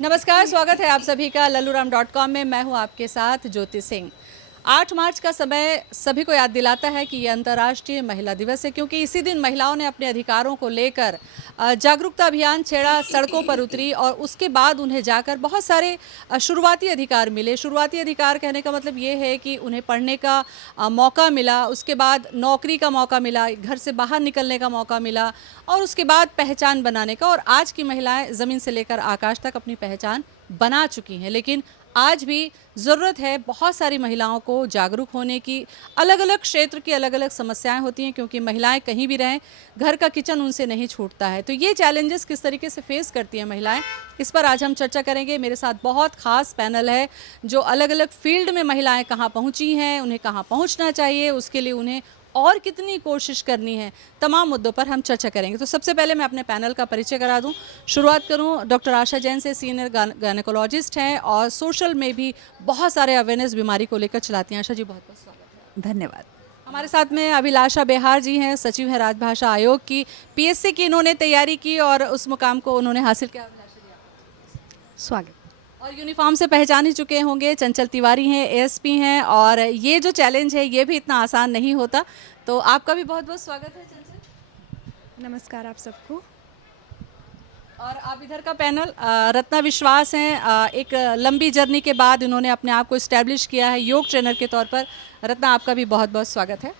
नमस्कार, स्वागत है आप सभी का lalluram.com में। मैं हूं आपके साथ ज्योति सिंह। 8 मार्च का समय सभी को याद दिलाता है कि ये अंतर्राष्ट्रीय महिला दिवस है, क्योंकि इसी दिन महिलाओं ने अपने अधिकारों को लेकर जागरूकता अभियान छेड़ा, सड़कों पर उतरी और उसके बाद उन्हें जाकर बहुत सारे शुरुआती अधिकार मिले। शुरुआती अधिकार कहने का मतलब ये है कि उन्हें पढ़ने का मौका मिला, उसके बाद नौकरी का मौका मिला, घर से बाहर निकलने का मौका मिला और उसके बाद पहचान बनाने का। और आज की महिलाएं ज़मीन से लेकर आकाश तक अपनी पहचान बना चुकी हैं, लेकिन आज भी ज़रूरत है बहुत सारी महिलाओं को जागरूक होने की। अलग अलग क्षेत्र की अलग अलग समस्याएं होती हैं, क्योंकि महिलाएं कहीं भी रहें, घर का किचन उनसे नहीं छूटता है। तो ये चैलेंजेस किस तरीके से फेस करती हैं महिलाएं, इस पर आज हम चर्चा करेंगे। मेरे साथ बहुत खास पैनल है जो अलग अलग फील्ड में महिलाएं कहाँ पहुँची हैं, उन्हें कहाँ पहुँचना चाहिए, उसके लिए उन्हें और कितनी कोशिश करनी है, तमाम मुद्दों पर हम चर्चा करेंगे। तो सबसे पहले मैं अपने पैनल का परिचय करा दूं। शुरुआत करूं डॉक्टर आशा जैन से। सीनियर गायनेकोलॉजिस्ट हैं और सोशल में भी बहुत सारे अवेयरनेस बीमारी को लेकर चलाती हैं। आशा जी, बहुत बहुत स्वागत है। धन्यवाद। हमारे साथ में अभिलाषा बेहार जी हैं, सचिव है राजभाषा आयोग की। पीएससी की इन्होंने तैयारी की और उस मुकाम को उन्होंने हासिल किया। अभिलाषा जी, आपका स्वागत। और यूनिफॉर्म से पहचान ही चुके होंगे, चंचल तिवारी हैं, एएसपी हैं। और ये जो चैलेंज है ये भी इतना आसान नहीं होता, तो आपका भी बहुत बहुत स्वागत है चंचल। नमस्कार आप सबको। और आप इधर का पैनल रत्ना विश्वास हैं। एक लंबी जर्नी के बाद इन्होंने अपने आप को इस्टेब्लिश किया है योग ट्रेनर के तौर पर। रत्ना, आपका भी बहुत बहुत स्वागत है।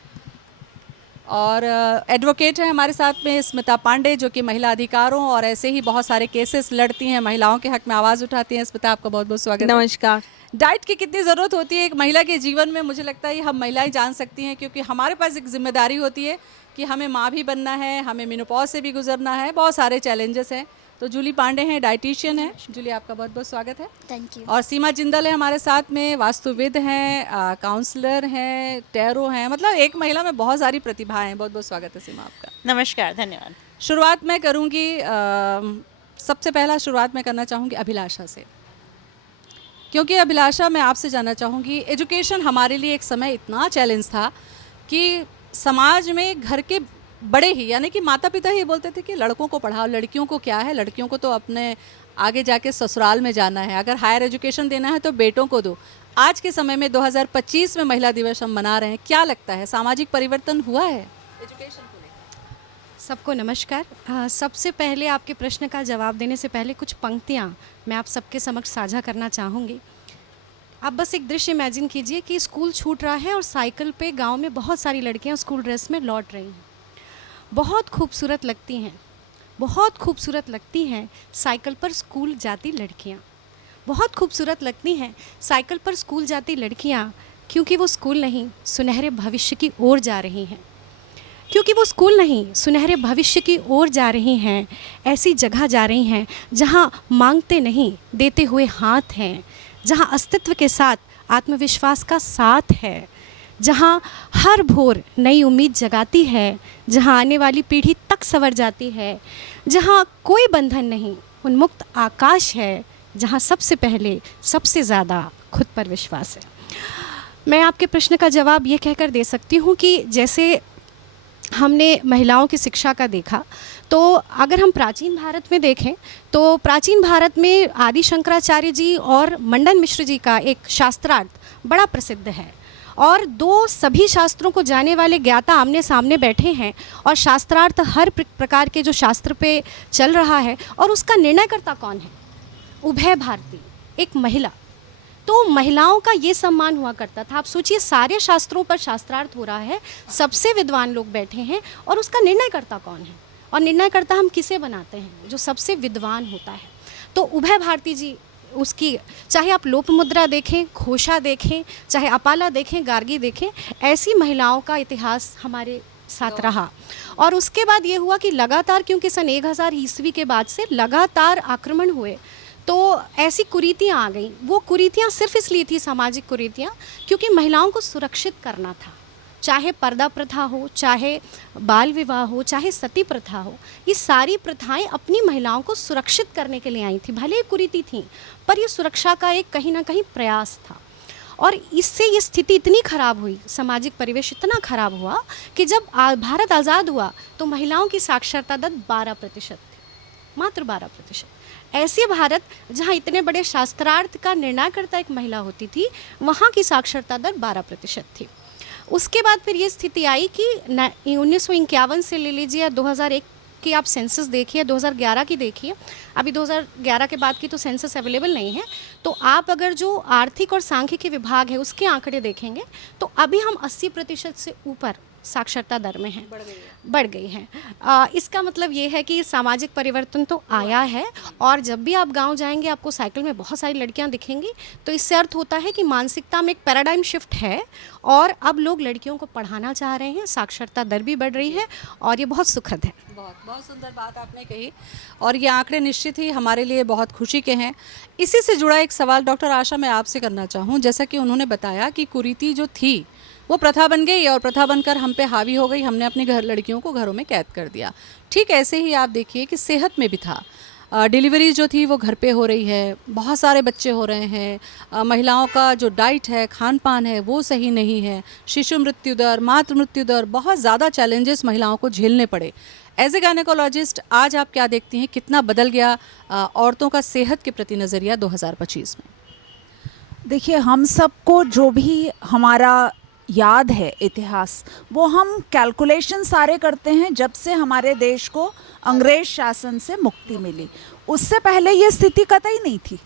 और एडवोकेट है हमारे साथ में स्मिता पांडे, जो कि महिला अधिकारों और ऐसे ही बहुत सारे केसेस लड़ती हैं, महिलाओं के हक में आवाज़ उठाती हैं। स्मिता, आपका बहुत बहुत स्वागत है। नमस्कार। डाइट की कितनी ज़रूरत होती है एक महिला के जीवन में, मुझे लगता है ये हम महिलाएं जान सकती हैं, क्योंकि हमारे पास एक जिम्मेदारी होती है कि हमें माँ भी बनना है, हमें मेनोपॉज से भी गुजरना है, बहुत सारे चैलेंजेस हैं। तो जूली पांडे हैं, डाइटिशियन है। जूली, आपका बहुत बहुत स्वागत है। Thank you. और सीमा जिंदल है हमारे साथ में, वास्तुविद हैं, काउंसलर हैं, टैरो हैं। मतलब एक महिला में बहुत सारी प्रतिभाएं हैं। बहुत बहुत स्वागत है सीमा आपका। नमस्कार, धन्यवाद। शुरुआत मैं करूँगी, सबसे पहला शुरुआत मैं करना चाहूँगी अभिलाषा से, क्योंकि अभिलाषा, मैं आपसे जानना चाहूँगी, एजुकेशन हमारे लिए एक समय इतना चैलेंज था कि समाज में घर के बड़े ही, यानी कि माता पिता ही बोलते थे कि लड़कों को पढ़ाओ, लड़कियों को क्या है, लड़कियों को तो अपने आगे जाके ससुराल में जाना है, अगर हायर एजुकेशन देना है तो बेटों को दो। आज के समय में 2025 में महिला दिवस हम मना रहे हैं, क्या लगता है सामाजिक परिवर्तन हुआ है एजुकेशन को लेकर? सबको नमस्कार। सबसे पहले आपके प्रश्न का जवाब देने से पहले कुछ पंक्तियाँ मैं आप सबके समक्ष साझा करना चाहूँगी। आप बस एक दृश्य इमेजिन कीजिए कि स्कूल छूट रहा है और साइकिल पे गांव में बहुत सारी लड़कियां स्कूल ड्रेस में लौट रही हैं। बहुत खूबसूरत लगती हैं, बहुत खूबसूरत लगती हैं साइकिल पर स्कूल जाती लड़कियां। बहुत खूबसूरत लगती हैं साइकिल पर स्कूल जाती लड़कियां, क्योंकि वो स्कूल नहीं सुनहरे भविष्य की ओर जा रही हैं। क्योंकि वो स्कूल नहीं सुनहरे भविष्य की ओर जा रही हैं, ऐसी जगह जा रही हैं जहां मांगते नहीं देते हुए हाथ हैं, जहां अस्तित्व के साथ आत्मविश्वास का साथ है, जहां हर भोर नई उम्मीद जगाती है, जहां आने वाली पीढ़ी तक संवर जाती है, जहां कोई बंधन नहीं उन्मुक्त आकाश है, जहां सबसे पहले सबसे ज़्यादा खुद पर विश्वास है। मैं आपके प्रश्न का जवाब ये कहकर दे सकती हूँ कि जैसे हमने महिलाओं की शिक्षा का देखा, तो अगर हम प्राचीन भारत में देखें तो प्राचीन भारत में आदि शंकराचार्य जी और मंडन मिश्र जी का एक शास्त्रार्थ बड़ा प्रसिद्ध है, और दो सभी शास्त्रों को जाने वाले ज्ञाता आमने सामने बैठे हैं और शास्त्रार्थ हर प्रकार के जो शास्त्र पे चल रहा है, और उसका निर्णयकर्ता कौन है? उभय भारती, एक महिला। तो महिलाओं का ये सम्मान हुआ करता था। आप सोचिए, सारे शास्त्रों पर शास्त्रार्थ हो रहा है, सबसे विद्वान लोग बैठे हैं, और उसका निर्णयकर्ता कौन है? और निर्णयकर्ता हम किसे बनाते हैं? जो सबसे विद्वान होता है। तो उभय भारती जी, उसकी चाहे आप लोपमुद्रा देखें, घोषा देखें, चाहे अपाला देखें, गार्गी देखें, ऐसी महिलाओं का इतिहास हमारे साथ रहा। और उसके बाद ये हुआ कि लगातार, क्योंकि सन 1000 ईस्वी के बाद से लगातार आक्रमण हुए, तो ऐसी कुरीतियाँ आ गई। वो कुरीतियाँ सिर्फ इसलिए थी, सामाजिक कुरीतियाँ, क्योंकि महिलाओं को सुरक्षित करना था। चाहे पर्दा प्रथा हो, चाहे बाल विवाह हो, चाहे सती प्रथा हो, ये सारी प्रथाएं अपनी महिलाओं को सुरक्षित करने के लिए आई थी। भले ही कुरीति थी, पर ये सुरक्षा का एक कहीं ना कहीं प्रयास था। और इससे ये स्थिति इतनी खराब हुई, सामाजिक परिवेश इतना खराब हुआ कि जब भारत आज़ाद हुआ तो महिलाओं की साक्षरता दर 12% थी, मात्र 12%। ऐसे भारत जहाँ इतने बड़े शास्त्रार्थ का निर्णयकर्ता एक महिला होती थी, वहाँ की साक्षरता दर 12% थी। उसके बाद फिर ये स्थिति आई कि 1951 से ले लीजिए या 2001 की आप सेंसस देखिए, 2011 की देखिए, अभी 2011 के बाद की तो सेंसस अवेलेबल नहीं है, तो आप अगर जो आर्थिक और सांख्यिकी विभाग है उसके आंकड़े देखेंगे तो अभी हम 80% से ऊपर साक्षरता दर में हैं, बढ़ गई है। इसका मतलब ये है कि सामाजिक परिवर्तन तो आया है, और जब भी आप गांव जाएंगे आपको साइकिल में बहुत सारी लड़कियां दिखेंगी, तो इससे अर्थ होता है कि मानसिकता में एक पैराडाइम शिफ्ट है और अब लोग लड़कियों को पढ़ाना चाह रहे हैं, साक्षरता दर भी बढ़ रही है और ये बहुत सुखद है। बहुत बहुत सुंदर बात आपने कही, और ये आंकड़े निश्चित ही हमारे लिए बहुत खुशी के हैं। इसी से जुड़ा एक सवाल डॉक्टर आशा मैं आपसे करना चाहूँ। जैसा कि उन्होंने बताया कि कुरीति जो थी वो प्रथा बन गई और प्रथा बनकर हम पे हावी हो गई, हमने अपनी लड़कियों को घरों में कैद कर दिया। ठीक ऐसे ही आप देखिए कि सेहत में भी था, डिलीवरी जो थी वो घर पे हो रही है, बहुत सारे बच्चे हो रहे हैं, महिलाओं का जो डाइट है, खान पान है वो सही नहीं है, शिशु मृत्यु दर, मातृ मृत्यु दर, बहुत ज़्यादा चैलेंजेस महिलाओं को झेलने पड़े। एज ए गायनेकोलॉजिस्ट आज आप क्या देखती हैं, कितना बदल गया औरतों का सेहत के प्रति नज़रिया 2025 में? देखिए, हम सबको जो भी हमारा याद है इतिहास, वो हम कैलकुलेशन सारे करते हैं जब से हमारे देश को अंग्रेज शासन से मुक्ति मिली। उससे पहले ये स्थिति कतई नहीं थी।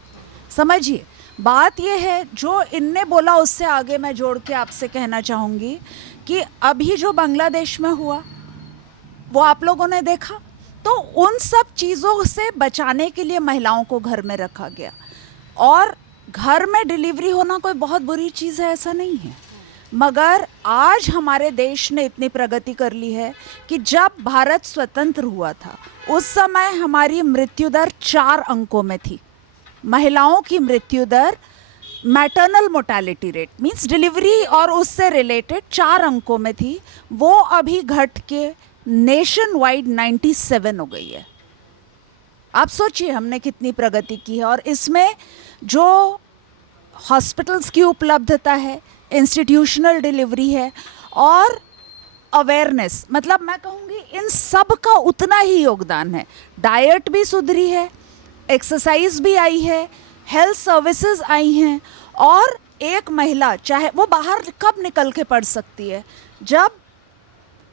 समझिए, बात ये है, जो इनने बोला उससे आगे मैं जोड़ के आपसे कहना चाहूँगी कि अभी जो बांग्लादेश में हुआ वो आप लोगों ने देखा, तो उन सब चीज़ों से बचाने के लिए महिलाओं को घर में रखा गया। और घर में डिलीवरी होना कोई बहुत बुरी चीज़ है, ऐसा नहीं है, मगर आज हमारे देश ने इतनी प्रगति कर ली है कि जब भारत स्वतंत्र हुआ था उस समय हमारी मृत्यु दर 4 अंकों में थी। महिलाओं की मृत्यु दर, maternal mortality rate means delivery और उससे रिलेटेड 4 अंकों में थी, वो अभी घट के नेशन वाइड 97 हो गई है। आप सोचिए हमने कितनी प्रगति की है। और इसमें जो हॉस्पिटल्स की उपलब्धता है, इंस्टीट्यूशनल डिलीवरी है और अवेयरनेस, मतलब मैं कहूँगी इन सब का उतना ही योगदान है। डाइट भी सुधरी है, एक्सरसाइज भी आई है, हेल्थ सर्विसेज आई हैं, और एक महिला चाहे वो बाहर कब निकल के पढ़ सकती है, जब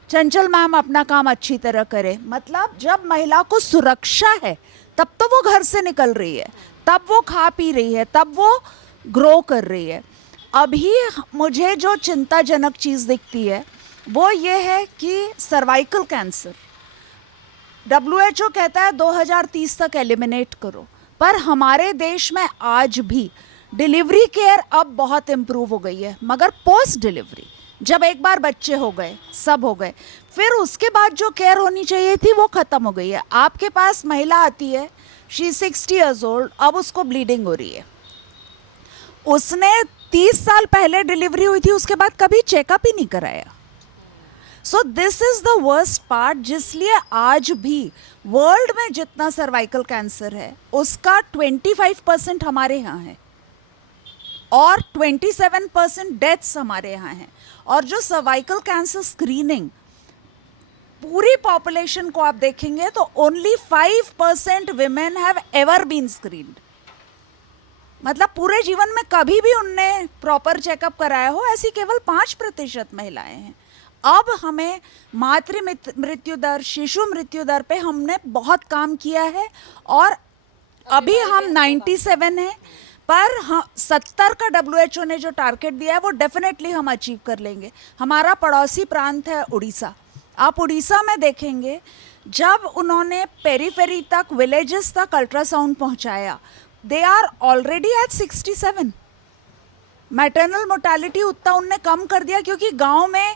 चंचल मैम अपना काम अच्छी तरह करे। मतलब जब महिला को सुरक्षा है तब तो वो घर से निकल रही है, तब वो खा पी रही है, तब वो ग्रो कर रही है। अभी मुझे जो चिंताजनक चीज़ दिखती है वो ये है कि सर्वाइकल कैंसर, WHO कहता है 2030 तक एलिमिनेट करो, पर हमारे देश में आज भी डिलीवरी केयर अब बहुत इम्प्रूव हो गई है, मगर पोस्ट डिलीवरी जब एक बार बच्चे हो गए, सब हो गए, फिर उसके बाद जो केयर होनी चाहिए थी वो ख़त्म हो गई है। आपके पास महिला आती है, शी 60 ईयर्स ओल्ड, अब उसको ब्लीडिंग हो रही है, उसने 30 साल पहले डिलीवरी हुई थी, उसके बाद कभी चेकअप ही नहीं कराया। So this is the worst part, जिसलिए आज भी वर्ल्ड में जितना सर्वाइकल कैंसर है उसका 25% हमारे यहाँ है और 27% डेथ्स हमारे यहाँ हैं। और जो सर्वाइकल कैंसर स्क्रीनिंग पूरी पॉपुलेशन को आप देखेंगे तो only 5% women have ever been screened, मतलब पूरे जीवन में कभी भी उनने प्रॉपर चेकअप कराया हो, ऐसी केवल 5% महिलाएं हैं। अब हमें मातृ मृत्यु दर, शिशु मृत्यु दर पे हमने बहुत काम किया है और अभी हम 97 हैं, पर 70 का WHO ने जो टारगेट दिया है वो डेफिनेटली हम अचीव कर लेंगे। हमारा पड़ोसी प्रांत है उड़ीसा, आप उड़ीसा में देखेंगे जब उन्होंने पेरीफेरी तक, विलेजेस तक अल्ट्रासाउंड पहुंचाया, they are already at 67। Maternal mortality उतना उनने कम कर दिया क्योंकि गांव में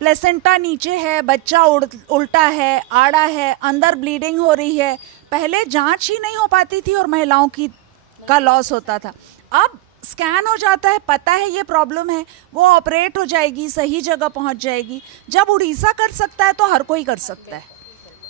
प्लेसेंटा नीचे है, बच्चा उल्टा है, आड़ा है, अंदर ब्लीडिंग हो रही है, पहले जांच ही नहीं हो पाती थी और महिलाओं का लॉस होता था। अब स्कैन हो जाता है, पता है ये प्रॉब्लम है, वो ऑपरेट हो जाएगी, सही जगह पहुंच जाएगी। जब उड़ीसा कर सकता है तो हर कोई कर सकता है,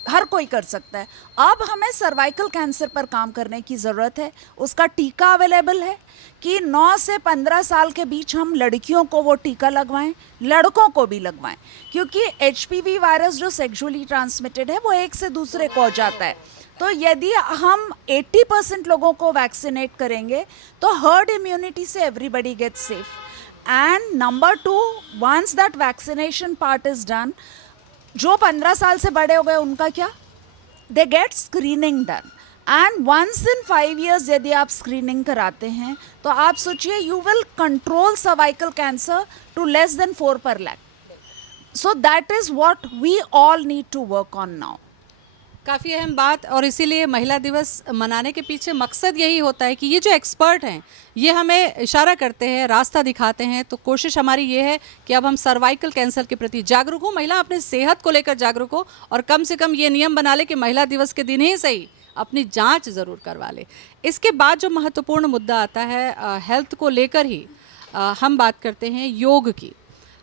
हर कोई कर सकता है। अब हमें सर्वाइकल कैंसर पर काम करने की ज़रूरत है। उसका टीका अवेलेबल है कि 9 से 15 साल के बीच हम लड़कियों को वो टीका लगवाएं, लड़कों को भी लगवाएं, क्योंकि HPV वायरस जो सेक्सुअली ट्रांसमिटेड है वो एक से दूसरे को हो जाता है। तो यदि हम 80% लोगों को वैक्सीनेट करेंगे तो हर्ड इम्यूनिटी से everybody gets safe. And number 2, once that vaccination part is done, जो 15 साल से बड़े हो गए उनका क्या, they get screening done. And once in 5 years यदि आप स्क्रीनिंग कराते हैं तो आप सोचिए you will control cervical cancer to less than 4 per lakh. So that is what we all need to work on now. काफ़ी अहम बात, और इसीलिए महिला दिवस मनाने के पीछे मकसद यही होता है कि ये जो एक्सपर्ट हैं ये हमें इशारा करते हैं, रास्ता दिखाते हैं. तो कोशिश हमारी ये है कि अब हम सर्वाइकल कैंसर के प्रति जागरूक हो, महिला अपने सेहत को लेकर जागरूक हो, और कम से कम ये नियम बना ले कि महिला दिवस के दिन ही सही अपनी जांच ज़रूर करवा ले. इसके बाद जो महत्वपूर्ण मुद्दा आता है हेल्थ को लेकर ही हम बात करते हैं योग की.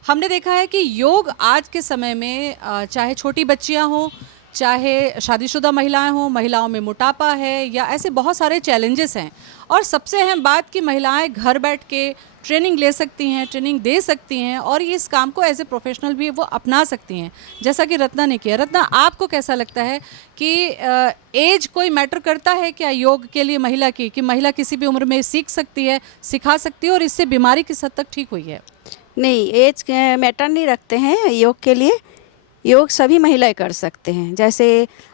हमने देखा है कि योग आज के समय में चाहे छोटी बच्चियां हों, चाहे शादीशुदा महिलाएं हों, महिलाओं में मोटापा है या ऐसे बहुत सारे चैलेंजेस हैं. और सबसे अहम बात कि महिलाएं घर बैठ के ट्रेनिंग ले सकती हैं, ट्रेनिंग दे सकती हैं, और ये इस काम को एज ए प्रोफेशनल भी वो अपना सकती हैं, जैसा कि रत्ना ने किया. रत्ना, आपको कैसा लगता है कि एज कोई मैटर करता है क्या योग के लिए महिला की, कि महिला किसी भी उम्र में सीख सकती है, सिखा सकती है, और इससे बीमारी किस हद तक ठीक हुई है? नहीं, एज मैटर नहीं रखते हैं योग के लिए. योग सभी महिलाएं कर सकते हैं. जैसे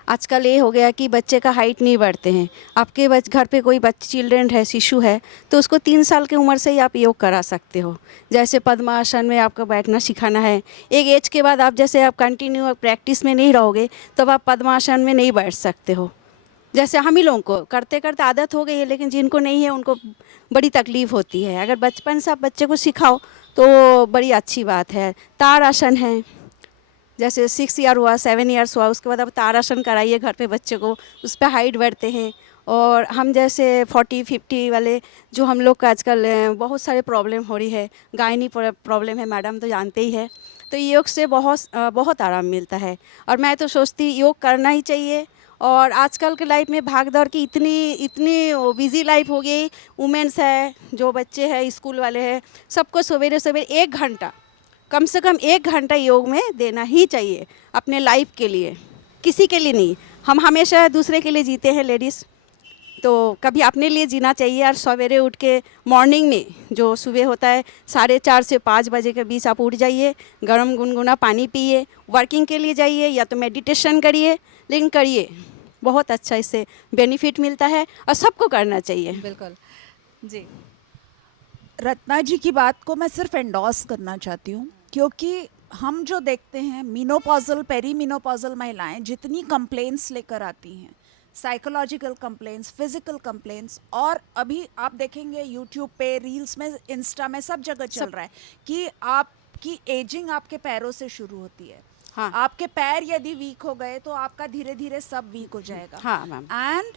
आजकल ये हो गया कि बच्चे का हाइट नहीं बढ़ते हैं. आपके घर पे कोई चिल्ड्रन है, शिशु है, तो उसको 3 साल की उम्र से ही आप योग करा सकते हो. जैसे पद्मासन में आपको बैठना सिखाना है, एक एज के बाद आप जैसे आप कंटिन्यू प्रैक्टिस में नहीं रहोगे तब आप पद्मासन में नहीं बैठ सकते हो. जैसे हम ही लोगों को करते करते आदत हो गई है, लेकिन जिनको नहीं है उनको बड़ी तकलीफ़ होती है. अगर बचपन से आप बच्चे को सिखाओ तो बड़ी अच्छी बात है. ताड़ासन है, जैसे 6 ईयर हुआ, 7 ईयर्स हुआ, उसके बाद अब ताड़ासन कराइए घर पे बच्चे को, उस पर हाइट बढ़ते हैं. और हम जैसे 40-50 वाले जो हम लोग का आजकल बहुत सारे प्रॉब्लम हो रही है, गायनी प्रॉब्लम है, मैडम तो जानते ही है, तो योग से बहुत आराम मिलता है. और मैं तो सोचती योग करना ही चाहिए. और आजकल के लाइफ में भाग दौड़ की इतनी बिजी लाइफ हो गई. वुमेंस है, जो बच्चे हैं, स्कूल वाले हैं, सबको सवेरे सवेरे 1 घंटा, कम से कम 1 घंटा योग में देना ही चाहिए अपने लाइफ के लिए, किसी के लिए नहीं. हम हमेशा दूसरे के लिए जीते हैं लेडीज़, तो कभी अपने लिए जीना चाहिए. और सवेरे उठ के मॉर्निंग में जो सुबह होता है 4:30 से 5 बजे के बीच आप उठ जाइए, गर्म गुनगुना पानी पिए, वर्किंग के लिए जाइए या तो मेडिटेशन करिए, लेकिन करिए, बहुत अच्छा इससे बेनिफिट मिलता है और सबको करना चाहिए. बिल्कुल जी. रत्ना जी की बात को मैं सिर्फ एंडोर्स करना चाहती हूँ, क्योंकि हम जो देखते हैं मीनोपॉजल, पेरीमीनोपॉजल महिलाएं जितनी कंप्लेंट्स लेकर आती हैं, साइकोलॉजिकल कंप्लेंट्स, फिजिकल कंप्लेंट्स, और अभी आप देखेंगे यूट्यूब पे, रील्स में, इंस्टा में, सब जगह चल रहा है कि आपकी एजिंग आपके पैरों से शुरू होती है. हाँ. आपके पैर यदि वीक हो गए तो आपका धीरे धीरे सब वीक हो जाएगा. हाँ ma'am. And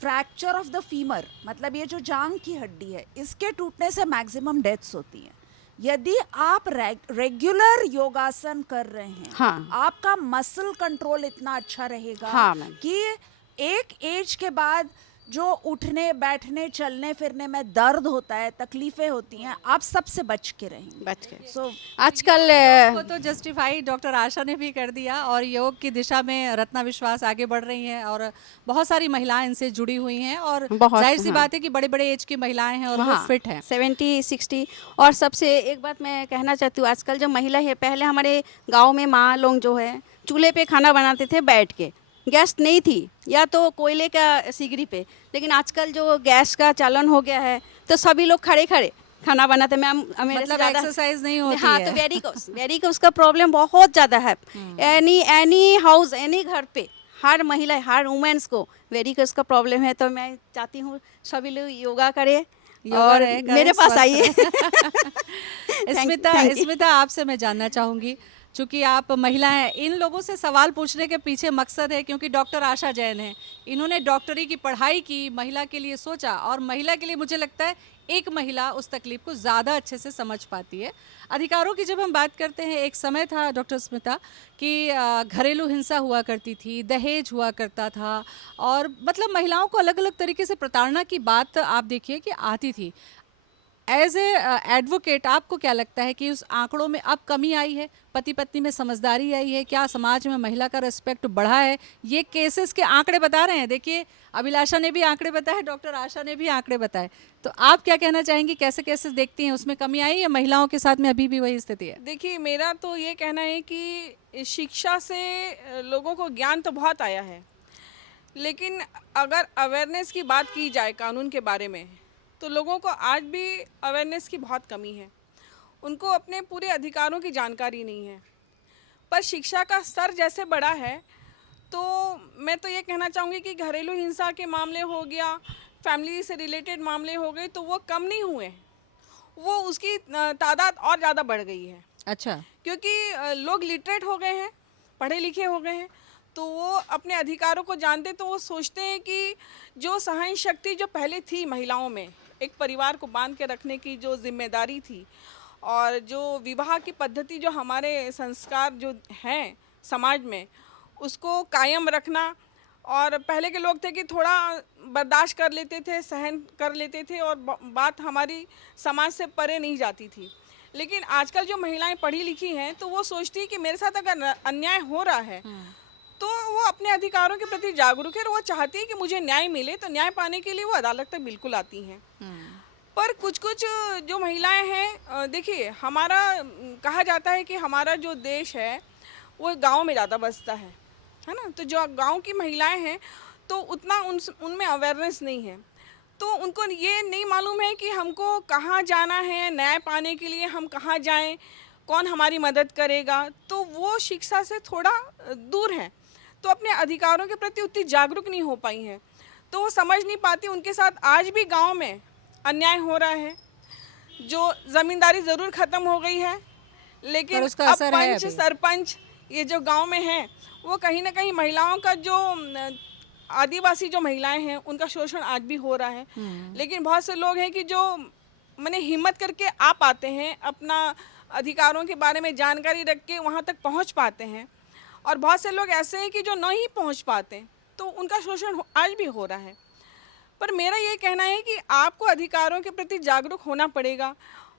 fracture of the femur, मतलब ये जो जांग की हड्डी है, इसके टूटने से मैक्सिमम डेथ्स होती हैं. यदि आप रेगुलर योगासन कर रहे हैं, हाँ. आपका मसल कंट्रोल इतना अच्छा रहेगा, हाँ मैम. कि एक एज के बाद जो उठने बैठने चलने फिरने में दर्द होता है, तकलीफें होती हैं, आप सबसे बच के रहेंगे. बच के सो आजकल वो तो जस्टिफाई डॉक्टर आशा ने भी कर दिया, और योग की दिशा में रत्ना विश्वास आगे बढ़ रही हैं, और बहुत सारी महिलाएं इनसे जुड़ी हुई हैं, और बहुत, जाहिर सी हाँ. बात है कि बड़े बड़े एज की महिलाएं हैं और वो फिट हैं. 70-60. और सबसे एक बात मैं कहना चाहती हूँ, आजकल जो महिला है, पहले हमारे गांव में माँ लोग जो है चूल्हे पे खाना बनाते थे बैठ के, गैस नहीं थी या तो कोयले का सिगड़ी पे, लेकिन आजकल जो गैस का चलन हो गया है तो सभी लोग खड़े खड़े खाना बनाते. मैम मतलब एक्सरसाइज नहीं होती हाँ, है. तो वेरिकोस का प्रॉब्लम बहुत ज़्यादा है. एनी हाउस, एनी घर पे हर महिला, हर वुमेन्स को वेरिकोस का प्रॉब्लम है. तो मैं चाहती हूँ सभी लोग योगा करें और मेरे पास आइए. स्मिता, आपसे मैं जानना चाहूँगी, चूँकि आप महिला हैं, इन लोगों से सवाल पूछने के पीछे मकसद है क्योंकि डॉक्टर आशा जैन हैं, इन्होंने डॉक्टरी की पढ़ाई की, महिला के लिए सोचा, और महिला के लिए मुझे लगता है एक महिला उस तकलीफ को ज़्यादा अच्छे से समझ पाती है. अधिकारों की जब हम बात करते हैं, एक समय था डॉक्टर स्मिता कि घरेलू हिंसा हुआ करती थी, दहेज हुआ करता था, और मतलब महिलाओं को अलग अलग तरीके से प्रताड़ना की बात आप देखिए कि आती थी. एज ए एडवोकेट आपको क्या लगता है कि उस आंकड़ों में अब कमी आई है, पति पत्नी में समझदारी आई है, क्या समाज में महिला का रिस्पेक्ट बढ़ा है? ये केसेस के आंकड़े बता रहे हैं। देखिए, अभिलाषा ने भी आंकड़े बताए, डॉक्टर आशा ने भी आंकड़े बताए, तो आप क्या कहना चाहेंगी, कैसे केसेस देखती हैं, उसमें कमी आई या महिलाओं के साथ में अभी भी वही स्थिति है? देखिए, मेरा तो ये कहना है कि शिक्षा से लोगों को ज्ञान तो बहुत आया है, लेकिन अगर अवेयरनेस की बात की जाए कानून के बारे में, तो लोगों को आज भी अवेयरनेस की बहुत कमी है। उनको अपने पूरे अधिकारों की जानकारी नहीं है। पर शिक्षा का स्तर जैसे बढ़ा है, तो मैं तो ये कहना चाहूँगी कि घरेलू हिंसा के मामले हो गया, फैमिली से रिलेटेड मामले हो गए, तो वो कम नहीं हुए, वो उसकी तादाद और ज़्यादा बढ़ गई है। अच्छा, क्योंकि लोग लिटरेट हो गए हैं, पढ़े लिखे हो गए हैं, तो वो अपने अधिकारों को जानते, तो वो सोचते हैं कि जो सहन शक्ति जो पहले थी महिलाओं में, एक परिवार को बांध के रखने की जो जिम्मेदारी थी, और जो विवाह की पद्धति जो हमारे संस्कार जो हैं समाज में, उसको कायम रखना। और पहले के लोग थे कि थोड़ा बर्दाश्त कर लेते थे, सहन कर लेते थे, और बात हमारी समाज से परे नहीं जाती थी। लेकिन आजकल जो महिलाएं पढ़ी लिखी हैं, तो वो सोचती है कि मेरे साथ अगर अन्याय हो रहा है, तो वो अपने अधिकारों के प्रति जागरूक है, और वो चाहती है कि मुझे न्याय मिले। तो न्याय पाने के लिए वो अदालत तक बिल्कुल आती हैं। पर कुछ कुछ जो महिलाएं हैं, देखिए, हमारा कहा जाता है कि हमारा जो देश है वो गांव में ज़्यादा बसता है ना। तो जो गांव की महिलाएं हैं, तो उतना उनमें अवेयरनेस नहीं है, तो उनको ये नहीं मालूम है कि हमको कहाँ जाना है, न्याय पाने के लिए हम कहाँ जाएं, कौन हमारी मदद करेगा। तो वो शिक्षा से थोड़ा दूर हैं, तो अपने अधिकारों के प्रति उतनी जागरूक नहीं हो पाई हैं, तो वो समझ नहीं पाती। उनके साथ आज भी गांव में अन्याय हो रहा है। जो ज़मींदारी ज़रूर ख़त्म हो गई है, लेकिन उसका अब असर है पंच अभी। सरपंच ये जो गांव में हैं, वो कहीं ना कहीं महिलाओं का जो आदिवासी जो महिलाएं हैं, उनका शोषण आज भी हो रहा है। लेकिन बहुत से लोग हैं कि जो माने हिम्मत करके आ पाते हैं, अपना अधिकारों के बारे में जानकारी रख के वहाँ तक पहुँच पाते हैं, और बहुत से लोग ऐसे हैं कि जो नहीं पहुँच पाते, तो उनका शोषण आज भी हो रहा है। पर मेरा ये कहना है कि आपको अधिकारों के प्रति जागरूक होना पड़ेगा।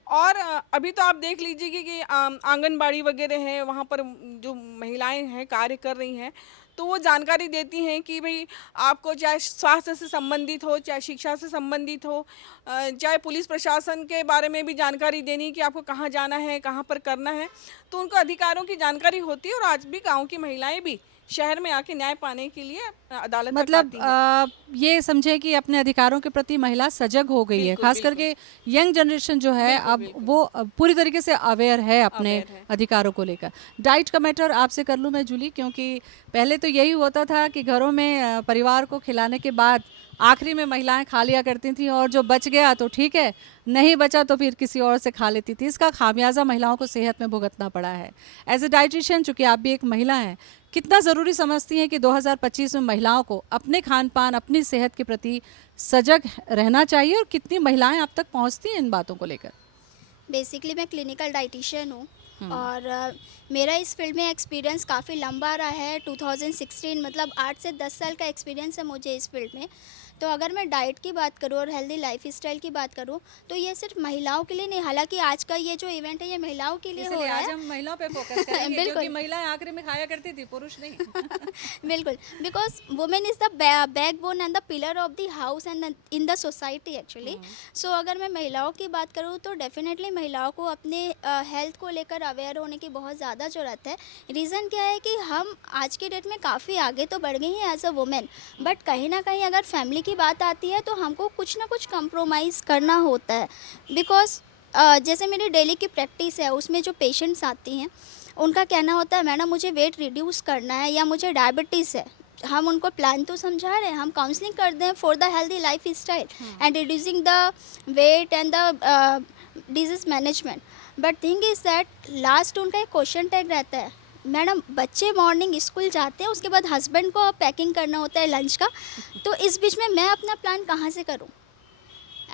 और अभी तो आप देख लीजिए कि आंगनबाड़ी वगैरह है, वहाँ पर जो महिलाएं हैं कार्य कर रही हैं, तो वो जानकारी देती हैं कि भाई आपको चाहे स्वास्थ्य से संबंधित हो, चाहे शिक्षा से संबंधित हो, चाहे पुलिस प्रशासन के बारे में भी जानकारी देनी कि आपको कहाँ जाना है, कहाँ पर करना है, तो उनको अधिकारों की जानकारी होती है। और आज भी गाँव की महिलाएं भी शहर में आके न्याय पाने के लिए अदालत तक मतलब आती हैं। ये समझे कि अपने अधिकारों के प्रति महिला सजग हो गई है, बिल्कुल, खास करके यंग जनरेशन जो है, अब वो पूरी तरीके से अवेयर है अपने अवेयर है। अधिकारों को लेकर। डाइट का मैटर आपसे कर लूँ मैं जूली, क्योंकि पहले तो यही होता था कि घरों में परिवार को खिलाने के बाद आखिरी में महिलाएं खा लिया करती थी, और जो बच गया तो ठीक है, नहीं बचा तो फिर किसी और से खा लेती थी। इसका खामियाजा महिलाओं को सेहत में भुगतना पड़ा है। एज ए डाइटिशियन, चूँकि आप भी एक महिला हैं, कितना ज़रूरी समझती हैं कि 2025 में महिलाओं को अपने खान पान, अपनी सेहत के प्रति सजग रहना चाहिए, और कितनी महिलाएं आप तक पहुंचती हैं इन बातों को लेकर? बेसिकली मैं क्लिनिकल डाइटिशियन हूँ, और मेरा इस फील्ड में एक्सपीरियंस काफ़ी लंबा रहा है। 2016 मतलब 8 से 10 साल का एक्सपीरियंस है मुझे इस फील्ड में। तो अगर मैं डाइट की बात करूँ और हेल्दी लाइफ स्टाइल की बात करूँ, तो ये सिर्फ महिलाओं के लिए नहीं, हालांकि आज का ये जो इवेंट है ये महिलाओं के लिए हो इसलिए रहा आज है। हम महिलाओं पे फोकस करेंगे, बिल्कुल। क्योंकि महिलाएं आखिरी में खाया करती थी, पुरुष नहीं। बिल्कुल, because women is the backbone and the pillar of the house and in the society actually. So अगर मैं महिलाओं की बात करूँ, तो डेफिनेटली महिलाओं को अपने हेल्थ को लेकर अवेयर होने की बहुत ज़्यादा ज़रूरत है। रीज़न क्या है कि हम आज के डेट में काफ़ी आगे तो बढ़ गई हैं एज अ वुमेन, बट कहीं ना कहीं अगर फैमिली की बात आती है, तो हमको कुछ ना कुछ कंप्रोमाइज़ करना होता है। बिकॉज जैसे मेरी डेली की प्रैक्टिस है, उसमें जो पेशेंट्स आती हैं, उनका कहना होता है मैडम मुझे वेट रिड्यूस करना है या मुझे डायबिटीज़ है। हम उनको प्लान तो समझा रहे हैं, हम काउंसलिंग कर दें for the healthy life style and reducing the weight and the disease management. But thing is that last उनका एक क्वेश्चन टैग रहता है, मैडम बच्चे मॉर्निंग स्कूल जाते हैं, उसके बाद हस्बैंड को पैकिंग करना होता है लंच का, तो इस बीच में मैं अपना प्लान कहाँ से करूँ?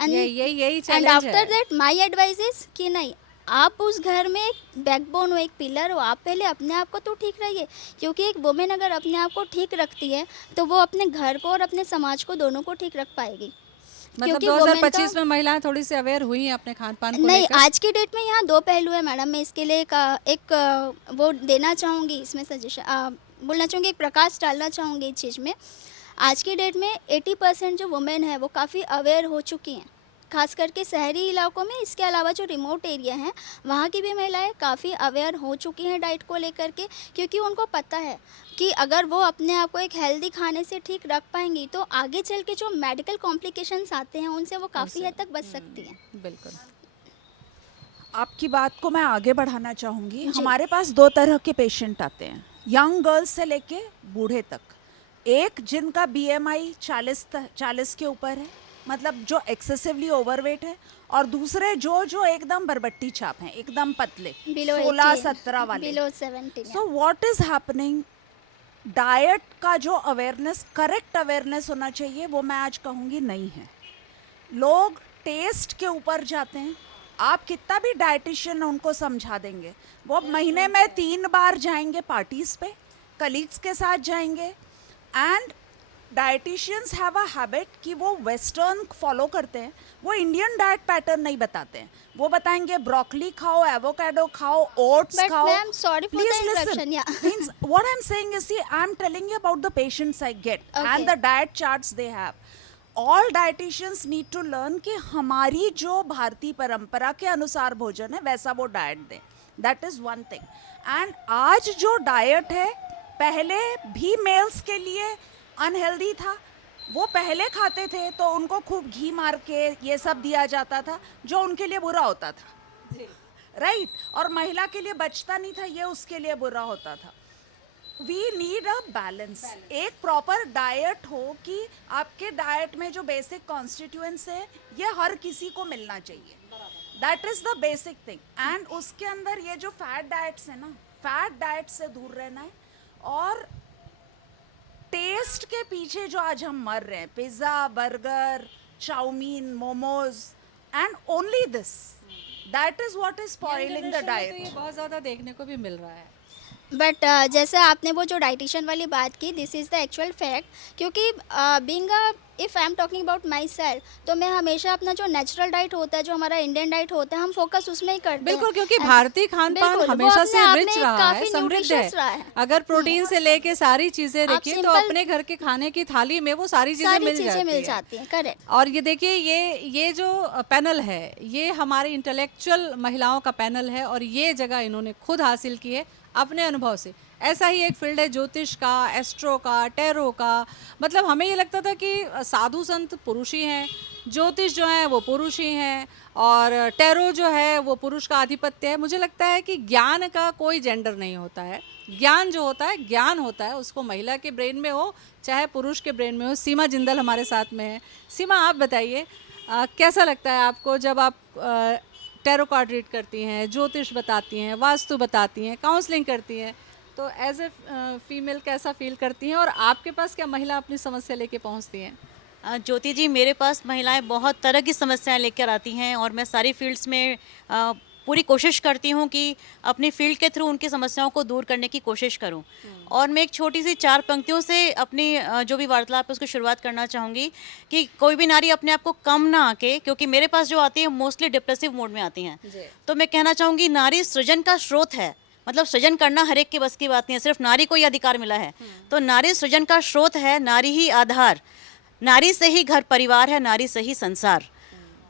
यही एंड चैलेंज आफ्टर है। दैट माई एडवाइस इज कि नहीं, आप उस घर में एक बैकबोन हो, एक पिलर हो, आप पहले अपने आप को तो ठीक रहिए। क्योंकि एक वुमेन अगर अपने आप को ठीक रखती है, तो वो अपने घर को और अपने समाज को दोनों को ठीक रख पाएगी। मतलब क्योंकि women 2025 का- में महिलाएं थोड़ी सी अवेयर हुई हैं अपने खान पान को नहीं, लेकर। आज की डेट में यहाँ दो पहलू है मैडम। मैं इसके लिए वो देना चाहूँगी, इसमें सजेशन बोलना चाहूँगी, एक प्रकाश डालना चाहूँगी इस चीज़ में। आज की डेट में 80% जो वुमेन है वो काफ़ी अवेयर हो चुकी हैं, खास करके शहरी इलाकों में। इसके अलावा जो रिमोट एरिया हैं वहाँ की भी महिलाएं काफ़ी अवेयर हो चुकी हैं डाइट को लेकर के, क्योंकि उनको पता है कि अगर वो अपने आप को एक हेल्दी खाने से ठीक रख पाएंगी तो आगे चल के जो मेडिकल कॉम्प्लिकेशंस आते हैं उनसे वो काफ़ी हद तक बच सकती हैं। बिल्कुल। आपकी बात को मैं आगे बढ़ाना चाहूँगी। हमारे पास दो तरह के पेशेंट आते हैं, यंग गर्ल्स से लेके बूढ़े तक। एक जिनका BMI 40 के ऊपर है, मतलब जो एक्सेसिवली ओवरवेट है, और दूसरे जो एकदम बरबट्टी छाप हैं, एकदम पतले, 16-17 वाले। Below 17। So what is happening, diet का जो अवेयरनेस, करेक्ट अवेयरनेस होना चाहिए, वो मैं आज कहूँगी नहीं है। लोग टेस्ट के ऊपर जाते हैं। आप कितना भी डाइटिशियन उनको समझा देंगे, वो महीने में 3 बार जाएंगे पार्टीज पे, कलीग्स के साथ जाएंगे। And dietitians have a habit कि वो वेस्टर्न फॉलो करते हैं, वो इंडियन डाइट पैटर्न नहीं बताते हैं। वो बताएंगे ब्रोकली खाओ, एवोकाडो खाओ, ओट्स But खाओ। ma'am, sorry for the Please listen. interruption, yeah. Means what I'm saying is, see, I'm telling you about the patients I get Okay. and the diet charts they have. All dietitians need to learn कि हमारी जो भारतीय परंपरा के अनुसार भोजन है वैसा वो डाइट दें। That is one thing. And आज जो डाइट है, पहले भी मेल्स के लिए अनहेल्दी था। वो पहले खाते थे तो उनको खूब घी मार के ये सब दिया जाता था जो उनके लिए बुरा होता था, राइट? और महिला के लिए बचता नहीं था, ये उसके लिए बुरा होता था। We need a balance. एक प्रॉपर डाइट हो कि आपके डाइट में जो बेसिक कॉन्स्टिट्यूएंट्स है ये हर किसी को मिलना चाहिए। That is the basic thing. And उसके अंदर ये जो फैट डाइट्स है ना, फैट डाइट से दूर रहना है। और टेस्ट के पीछे जो आज हम मर रहे हैं, pizza, burger, chow mein, momos, and only this, that is what is spoiling the तो ये डाइट। बहुत ज़्यादा देखने को भी मिल रहा है। बट जैसे आपने वो जो डाइटिशियन वाली बात की, this is the actual fact. क्योंकि being if I am talking about myself, तो मैं हमेशा अपना जो नेचुरल डाइट होता है, जो हमारा इंडियन डाइट होता है, हम फोकस उसमें ही करते हैं। बिल्कुल, क्योंकि And- भारतीय खान पान बिल्कुल, वो हमेशा अपने से आप रिच में रहा है, काफी समृद्ध nutritious रहा है। है। अगर प्रोटीन से लेके सारी चीजें रखिए तो simple- अपने घर के खाने की थाली में वो सारी चीजें सारी मिल चीज़ें मिल जाती है। जाती हैं, करेक्ट। और ये देखिए, ये जो पैनल है, ये हमारे इंटेलेक्चुअल महिलाओं का पैनल है और ये जगह इन्होंने खुद हासिल की है अपने अनुभव से। ऐसा ही एक फील्ड है ज्योतिष का, एस्ट्रो का, टैरो का। मतलब हमें ये लगता था कि साधु संत पुरुष ही हैं, ज्योतिष जो है वो पुरुष ही हैं, और टैरो जो है वो पुरुष का आधिपत्य है। मुझे लगता है कि ज्ञान का कोई जेंडर नहीं होता है। ज्ञान जो होता है, ज्ञान होता है, उसको महिला के ब्रेन में हो चाहे पुरुष के ब्रेन में हो। सीमा जिंदल हमारे साथ में है। सीमा, आप बताइए, कैसा लगता है आपको जब आप टैरो कार्ड रीड करती हैं, ज्योतिष बताती हैं, वास्तु बताती हैं, काउंसलिंग करती हैं, तो एज ए फीमेल कैसा फील करती हैं? और आपके पास क्या महिला अपनी समस्या लेके पहुंचती हैं? ज्योति जी, मेरे पास महिलाएं बहुत तरह की समस्याएं लेकर आती हैं और मैं सारी फील्ड्स में पूरी कोशिश करती हूँ कि अपनी फील्ड के थ्रू उनकी समस्याओं को दूर करने की कोशिश करूँ। और मैं एक छोटी सी 4 पंक्तियों से अपनी जो भी वार्तालाप है उसकी शुरुआत करना चाहूँगी कि कोई भी नारी अपने आप को कम ना आके, क्योंकि मेरे पास जो आती है मोस्टली डिप्रेसिव मोड में आती हैं, तो मैं कहना चाहूँगी नारी सृजन का स्रोत है। मतलब सृजन करना हर एक के बस की बात नहीं है, सिर्फ नारी को ये अधिकार मिला है। तो नारी सृजन का स्रोत है, नारी ही आधार, नारी से ही घर परिवार है, नारी से ही संसार।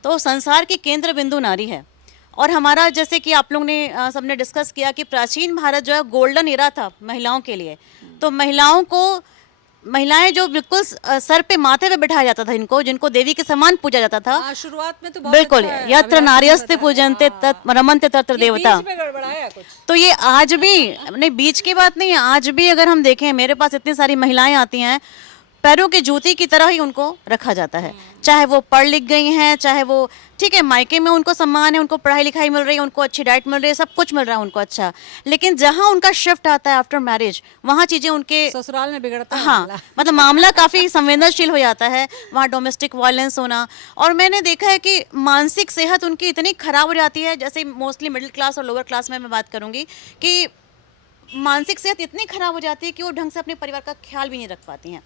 तो संसार की केंद्र बिंदु नारी है। और हमारा, जैसे कि आप लोग ने सबने डिस्कस किया कि प्राचीन भारत जो है गोल्डन एरा था महिलाओं के लिए। तो महिलाएं जो बिल्कुल सर पे माथे पे बिठाया जाता था इनको, जिनको देवी के समान पूजा जाता था। शुरुआत में तो बहुत बिल्कुल, अच्छा है, यत्र अभिलाष ने नार्यस्ते बताया। पूजन्ते तत् रमन्ते तत्र ये देवता। बीच में गड़बड़ाया कुछ। तो ये आज भी, नहीं बीच की बात नहीं है, आज भी अगर हम देखें मेरे पास इतनी सारी महिलाएं आती हैं, पैरों की जूती की तरह ही उनको रखा जाता है। चाहे वो पढ़ लिख गई हैं, चाहे वो, ठीक है, मायके में उनको सम्मान है, उनको पढ़ाई लिखाई मिल रही है, उनको अच्छी डाइट मिल रही है, सब कुछ मिल रहा है उनको अच्छा, लेकिन जहाँ उनका शिफ्ट आता है आफ्टर मैरिज, वहाँ चीज़ें उनके ससुराल में बिगड़ता है हाँ मामला। मतलब मामला काफ़ी संवेदनशील हो जाता है, वहाँ डोमेस्टिक वायलेंस होना। और मैंने देखा है कि मानसिक सेहत उनकी इतनी खराब हो जाती है, जैसे मोस्टली मिडिल क्लास और लोअर क्लास में मैं बात करूँगी, कि मानसिक सेहत इतनी खराब हो जाती है कि वो ढंग से अपने परिवार का ख्याल भी नहीं रख पाती हैं।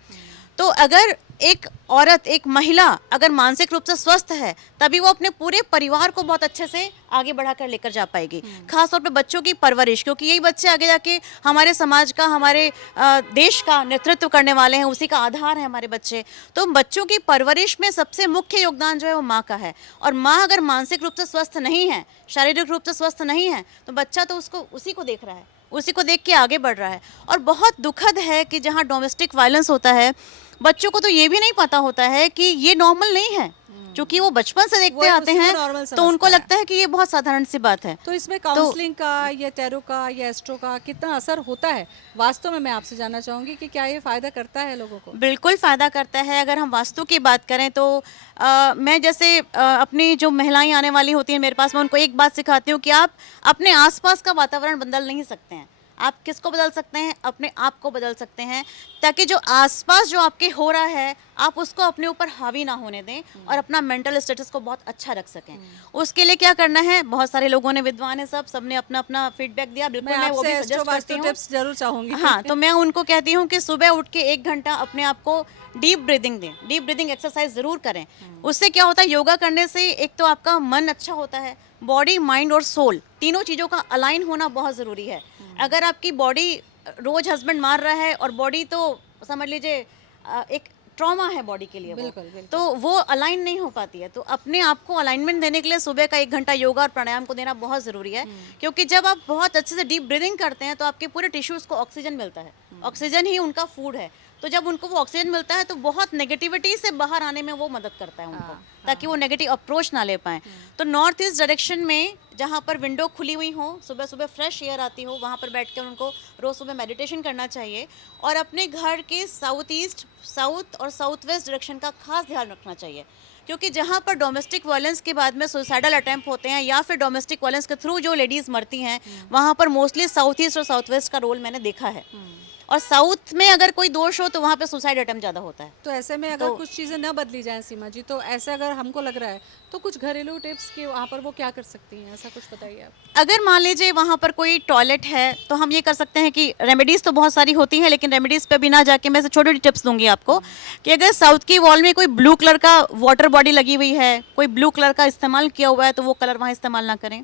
तो अगर एक औरत, एक महिला अगर मानसिक रूप से स्वस्थ है, तभी वो अपने पूरे परिवार को बहुत अच्छे से आगे बढ़ाकर लेकर जा पाएगी। खासतौर पे बच्चों की परवरिश, क्योंकि यही बच्चे आगे जाके हमारे समाज का, हमारे देश का नेतृत्व करने वाले हैं, उसी का आधार है हमारे बच्चे। तो बच्चों की परवरिश में सबसे मुख्य योगदान जो है वो माँ का है। और माँ अगर मानसिक रूप से स्वस्थ नहीं है, शारीरिक रूप से स्वस्थ नहीं है, तो बच्चा तो उसको उसी को देख रहा है, उसी को देख के आगे बढ़ रहा है। और बहुत दुखद है कि जहाँ डोमेस्टिक वायलेंस होता है, बच्चों को तो ये भी नहीं पता होता है कि ये नॉर्मल नहीं है, क्योंकि वो बचपन से देखते आते उसी को हैं, normal तो उनको समझता है। लगता है कि ये बहुत साधारण सी बात है। तो इसमें काउंसलिंग का या टैरो का या एस्ट्रो का कितना असर होता है वास्तव में, मैं आपसे जानना चाहूंगी कि क्या ये फायदा करता है लोगों को? बिल्कुल फ़ायदा करता है। अगर हम वास्तु की बात करें तो मैं जैसे अपनी जो महिलाएं आने वाली होती हैं मेरे पास, मैं उनको एक बात सिखाती हूँ कि आप अपने आसपास का वातावरण बदल नहीं सकते हैं। आप किसको बदल सकते हैं? अपने आप को बदल सकते हैं, ताकि जो आसपास जो आपके हो रहा है आप उसको अपने ऊपर हावी ना होने दें और अपना मेंटल स्टेटस को बहुत अच्छा रख सकें। उसके लिए क्या करना है? बहुत सारे लोगों ने, विद्वान है सब, सबने अपना अपना फीडबैक दिया। बिल्कुल मैं वो आपसे भी एस्ट्रो सजेस्ट करती वास्तु हूँ। टिप्स जरूर चाहूंगी। हाँ, तो मैं उनको कहती हूँ कि सुबह उठ के 1 घंटा अपने आप को डीप ब्रीदिंग दें, डीप ब्रीदिंग एक्सरसाइज ज़रूर करें। उससे क्या होता है? योगा करने से एक तो आपका मन अच्छा होता है, बॉडी, माइंड और सोल तीनों चीज़ों का अलाइन होना बहुत ज़रूरी है। अगर आपकी बॉडी रोज हस्बैंड मार रहा है और बॉडी तो समझ लीजिए एक ट्रॉमा है बॉडी के लिए, बिल्कुल, बिल्कुल। तो वो अलाइन नहीं हो पाती है। तो अपने आप को अलाइनमेंट देने के लिए सुबह का 1 घंटा योगा और प्राणायाम को देना बहुत ज़रूरी है, क्योंकि जब आप बहुत अच्छे से डीप ब्रीदिंग करते हैं तो आपके पूरे टिश्यूज़ को ऑक्सीजन मिलता है। ऑक्सीजन ही उनका फूड है। तो जब उनको वो ऑक्सीजन मिलता है तो बहुत नेगेटिविटी से बाहर आने में वो मदद करता है उनको, ताकि वो नेगेटिव अप्रोच ना ले पाएँ। तो नॉर्थ ईस्ट डायरेक्शन में जहाँ पर विंडो खुली हुई हो, सुबह सुबह फ्रेश एयर आती हो, वहाँ पर बैठ कर उनको रोज़ सुबह मेडिटेशन करना चाहिए। और अपने घर के साउथ ईस्ट, साउथ और साउथ वेस्ट डायरेक्शन का खास ध्यान रखना चाहिए, क्योंकि जहाँ पर डोमेस्टिक वायलेंस के बाद में सुसाइडल अटैम्प्ट होते हैं या फिर डोमेस्टिक वायलेंस के थ्रू जो लेडीज़ मरती हैं, वहाँ पर मोस्टली साउथ ईस्ट और साउथ वेस्ट का रोल मैंने देखा है। और साउथ में अगर कोई दोष हो तो वहाँ पे सुसाइड अटेम्प्ट ज़्यादा होता है। तो ऐसे में अगर तो- कुछ चीज़ें न बदली जाएं सीमा जी, तो ऐसे अगर हमको लग रहा है तो कुछ घरेलू टिप्स कि वहाँ पर वो क्या कर सकती हैं, ऐसा कुछ बताइए आप। अगर मान लीजिए वहाँ पर कोई टॉयलेट है तो हम ये कर सकते हैं कि रेमेडीज़ तो बहुत सारी होती हैं, लेकिन रेमेडीज़ पे भी ना जाके मैं छोटी छोटी टिप्स दूंगी आपको कि अगर साउथ की वॉल में कोई ब्लू कलर का वाटर बॉडी लगी हुई है, कोई ब्लू कलर का इस्तेमाल किया हुआ है, तो वो कलर वहाँ इस्तेमाल ना करें,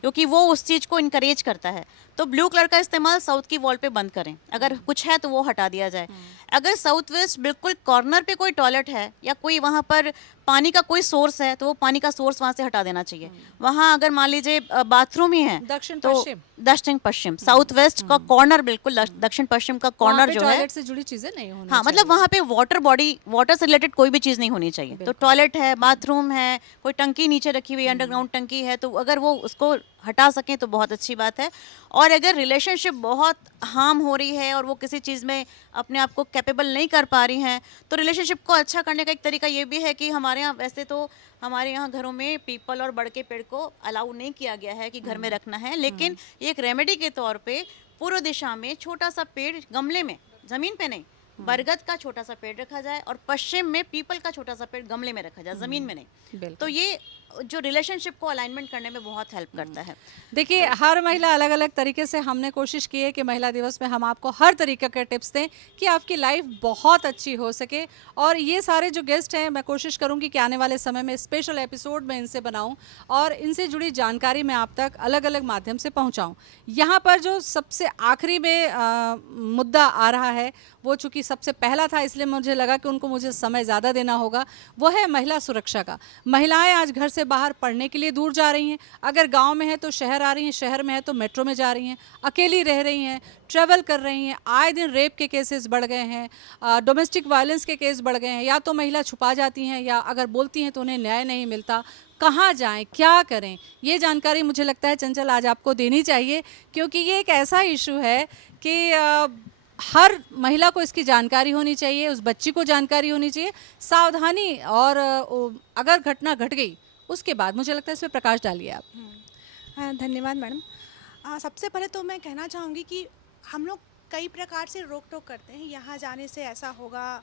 क्योंकि वो उस चीज़ को इनकरेज करता है। तो ब्लू कलर का इस्तेमाल साउथ की वॉल पे बंद करें। अगर कुछ है तो वो हटा दिया जाए। अगर साउथ वेस्ट बिल्कुल कॉर्नर पे कोई टॉयलेट है या कोई वहाँ पर पानी का कोई सोर्स है, तो वो पानी का सोर्स वहाँ से हटा देना चाहिए। वहाँ अगर मान लीजिए बाथरूम ही है, दक्षिण तो पश्चिम? दक्षिण पश्चिम, साउथ वेस्ट का कॉर्नर, बिल्कुल दक्षिण पश्चिम का वहाँ कॉर्नर पे जो है, टॉयलेट से जुड़ी चीज़ें नहीं होनी हाँ, मतलब वहाँ पे वाटर बॉडी, वाटर से रिलेटेड कोई भी चीज़ नहीं होनी चाहिए। तो टॉयलेट है, बाथरूम है, कोई टंकी नीचे रखी हुई अंडरग्राउंड टंकी है, तो अगर वो उसको हटा सकें तो बहुत अच्छी बात है। और अगर रिलेशनशिप बहुत हार्म हो रही है और वो किसी चीज़ में अपने आप को कैपेबल नहीं कर पा रही हैं, तो रिलेशनशिप को अच्छा करने का एक तरीका ये भी है कि हमारे यहाँ, वैसे तो हमारे यहाँ घरों में पीपल और बड़ के पेड़ को अलाउ नहीं किया गया है कि घर में रखना है, लेकिन एक रेमेडी के तौर पे पूर्व दिशा में छोटा सा पेड़ गमले में, ज़मीन पे नहीं, बरगद का छोटा सा पेड़ रखा जाए और पश्चिम में पीपल का छोटा सा पेड़ गमले में रखा जाए, ज़मीन में नहीं। बिल्कुल। तो ये जो रिलेशनशिप को अलाइनमेंट करने में बहुत हेल्प करता है। देखिए, हर महिला अलग अलग तरीके से, हमने कोशिश की है कि महिला दिवस में हम आपको हर तरीके के टिप्स दें कि आपकी लाइफ बहुत अच्छी हो सके। और ये सारे जो गेस्ट हैं, मैं कोशिश करूंगी कि आने वाले समय में स्पेशल एपिसोड में इनसे बनाऊं और इनसे जुड़ी जानकारी मैं आप तक अलग अलग माध्यम से पहुंचाऊं। यहाँ पर जो सबसे आखिरी में मुद्दा आ रहा है, वो चूँकि सबसे पहला था इसलिए मुझे लगा कि उनको मुझे समय ज़्यादा देना होगा, वो है महिला सुरक्षा का। महिलाएं आज घर से बाहर पढ़ने के लिए दूर जा रही हैं, अगर गांव में है तो शहर आ रही हैं, शहर में है तो मेट्रो में जा रही हैं, अकेली रह रही हैं, ट्रैवल कर रही हैं। आए दिन रेप के केसेस बढ़ गए हैं, डोमेस्टिक वायलेंस के केस बढ़ गए हैं। या तो महिला छुपा जाती हैं या अगर बोलती हैं तो उन्हें न्याय नहीं मिलता। कहाँ जाएं, क्या करें, ये जानकारी मुझे लगता है चंचल आज आपको देनी चाहिए, क्योंकि ये एक ऐसा इशू है कि हर महिला को इसकी जानकारी होनी चाहिए, उस बच्ची को जानकारी होनी चाहिए, सावधानी। और अगर घटना घट गई उसके बाद मुझे लगता है इस पर प्रकाश डालिए आप। हाँ, धन्यवाद मैडम। सबसे पहले तो मैं कहना चाहूँगी कि हम लोग कई प्रकार से रोक टोक करते हैं, यहाँ जाने से ऐसा होगा,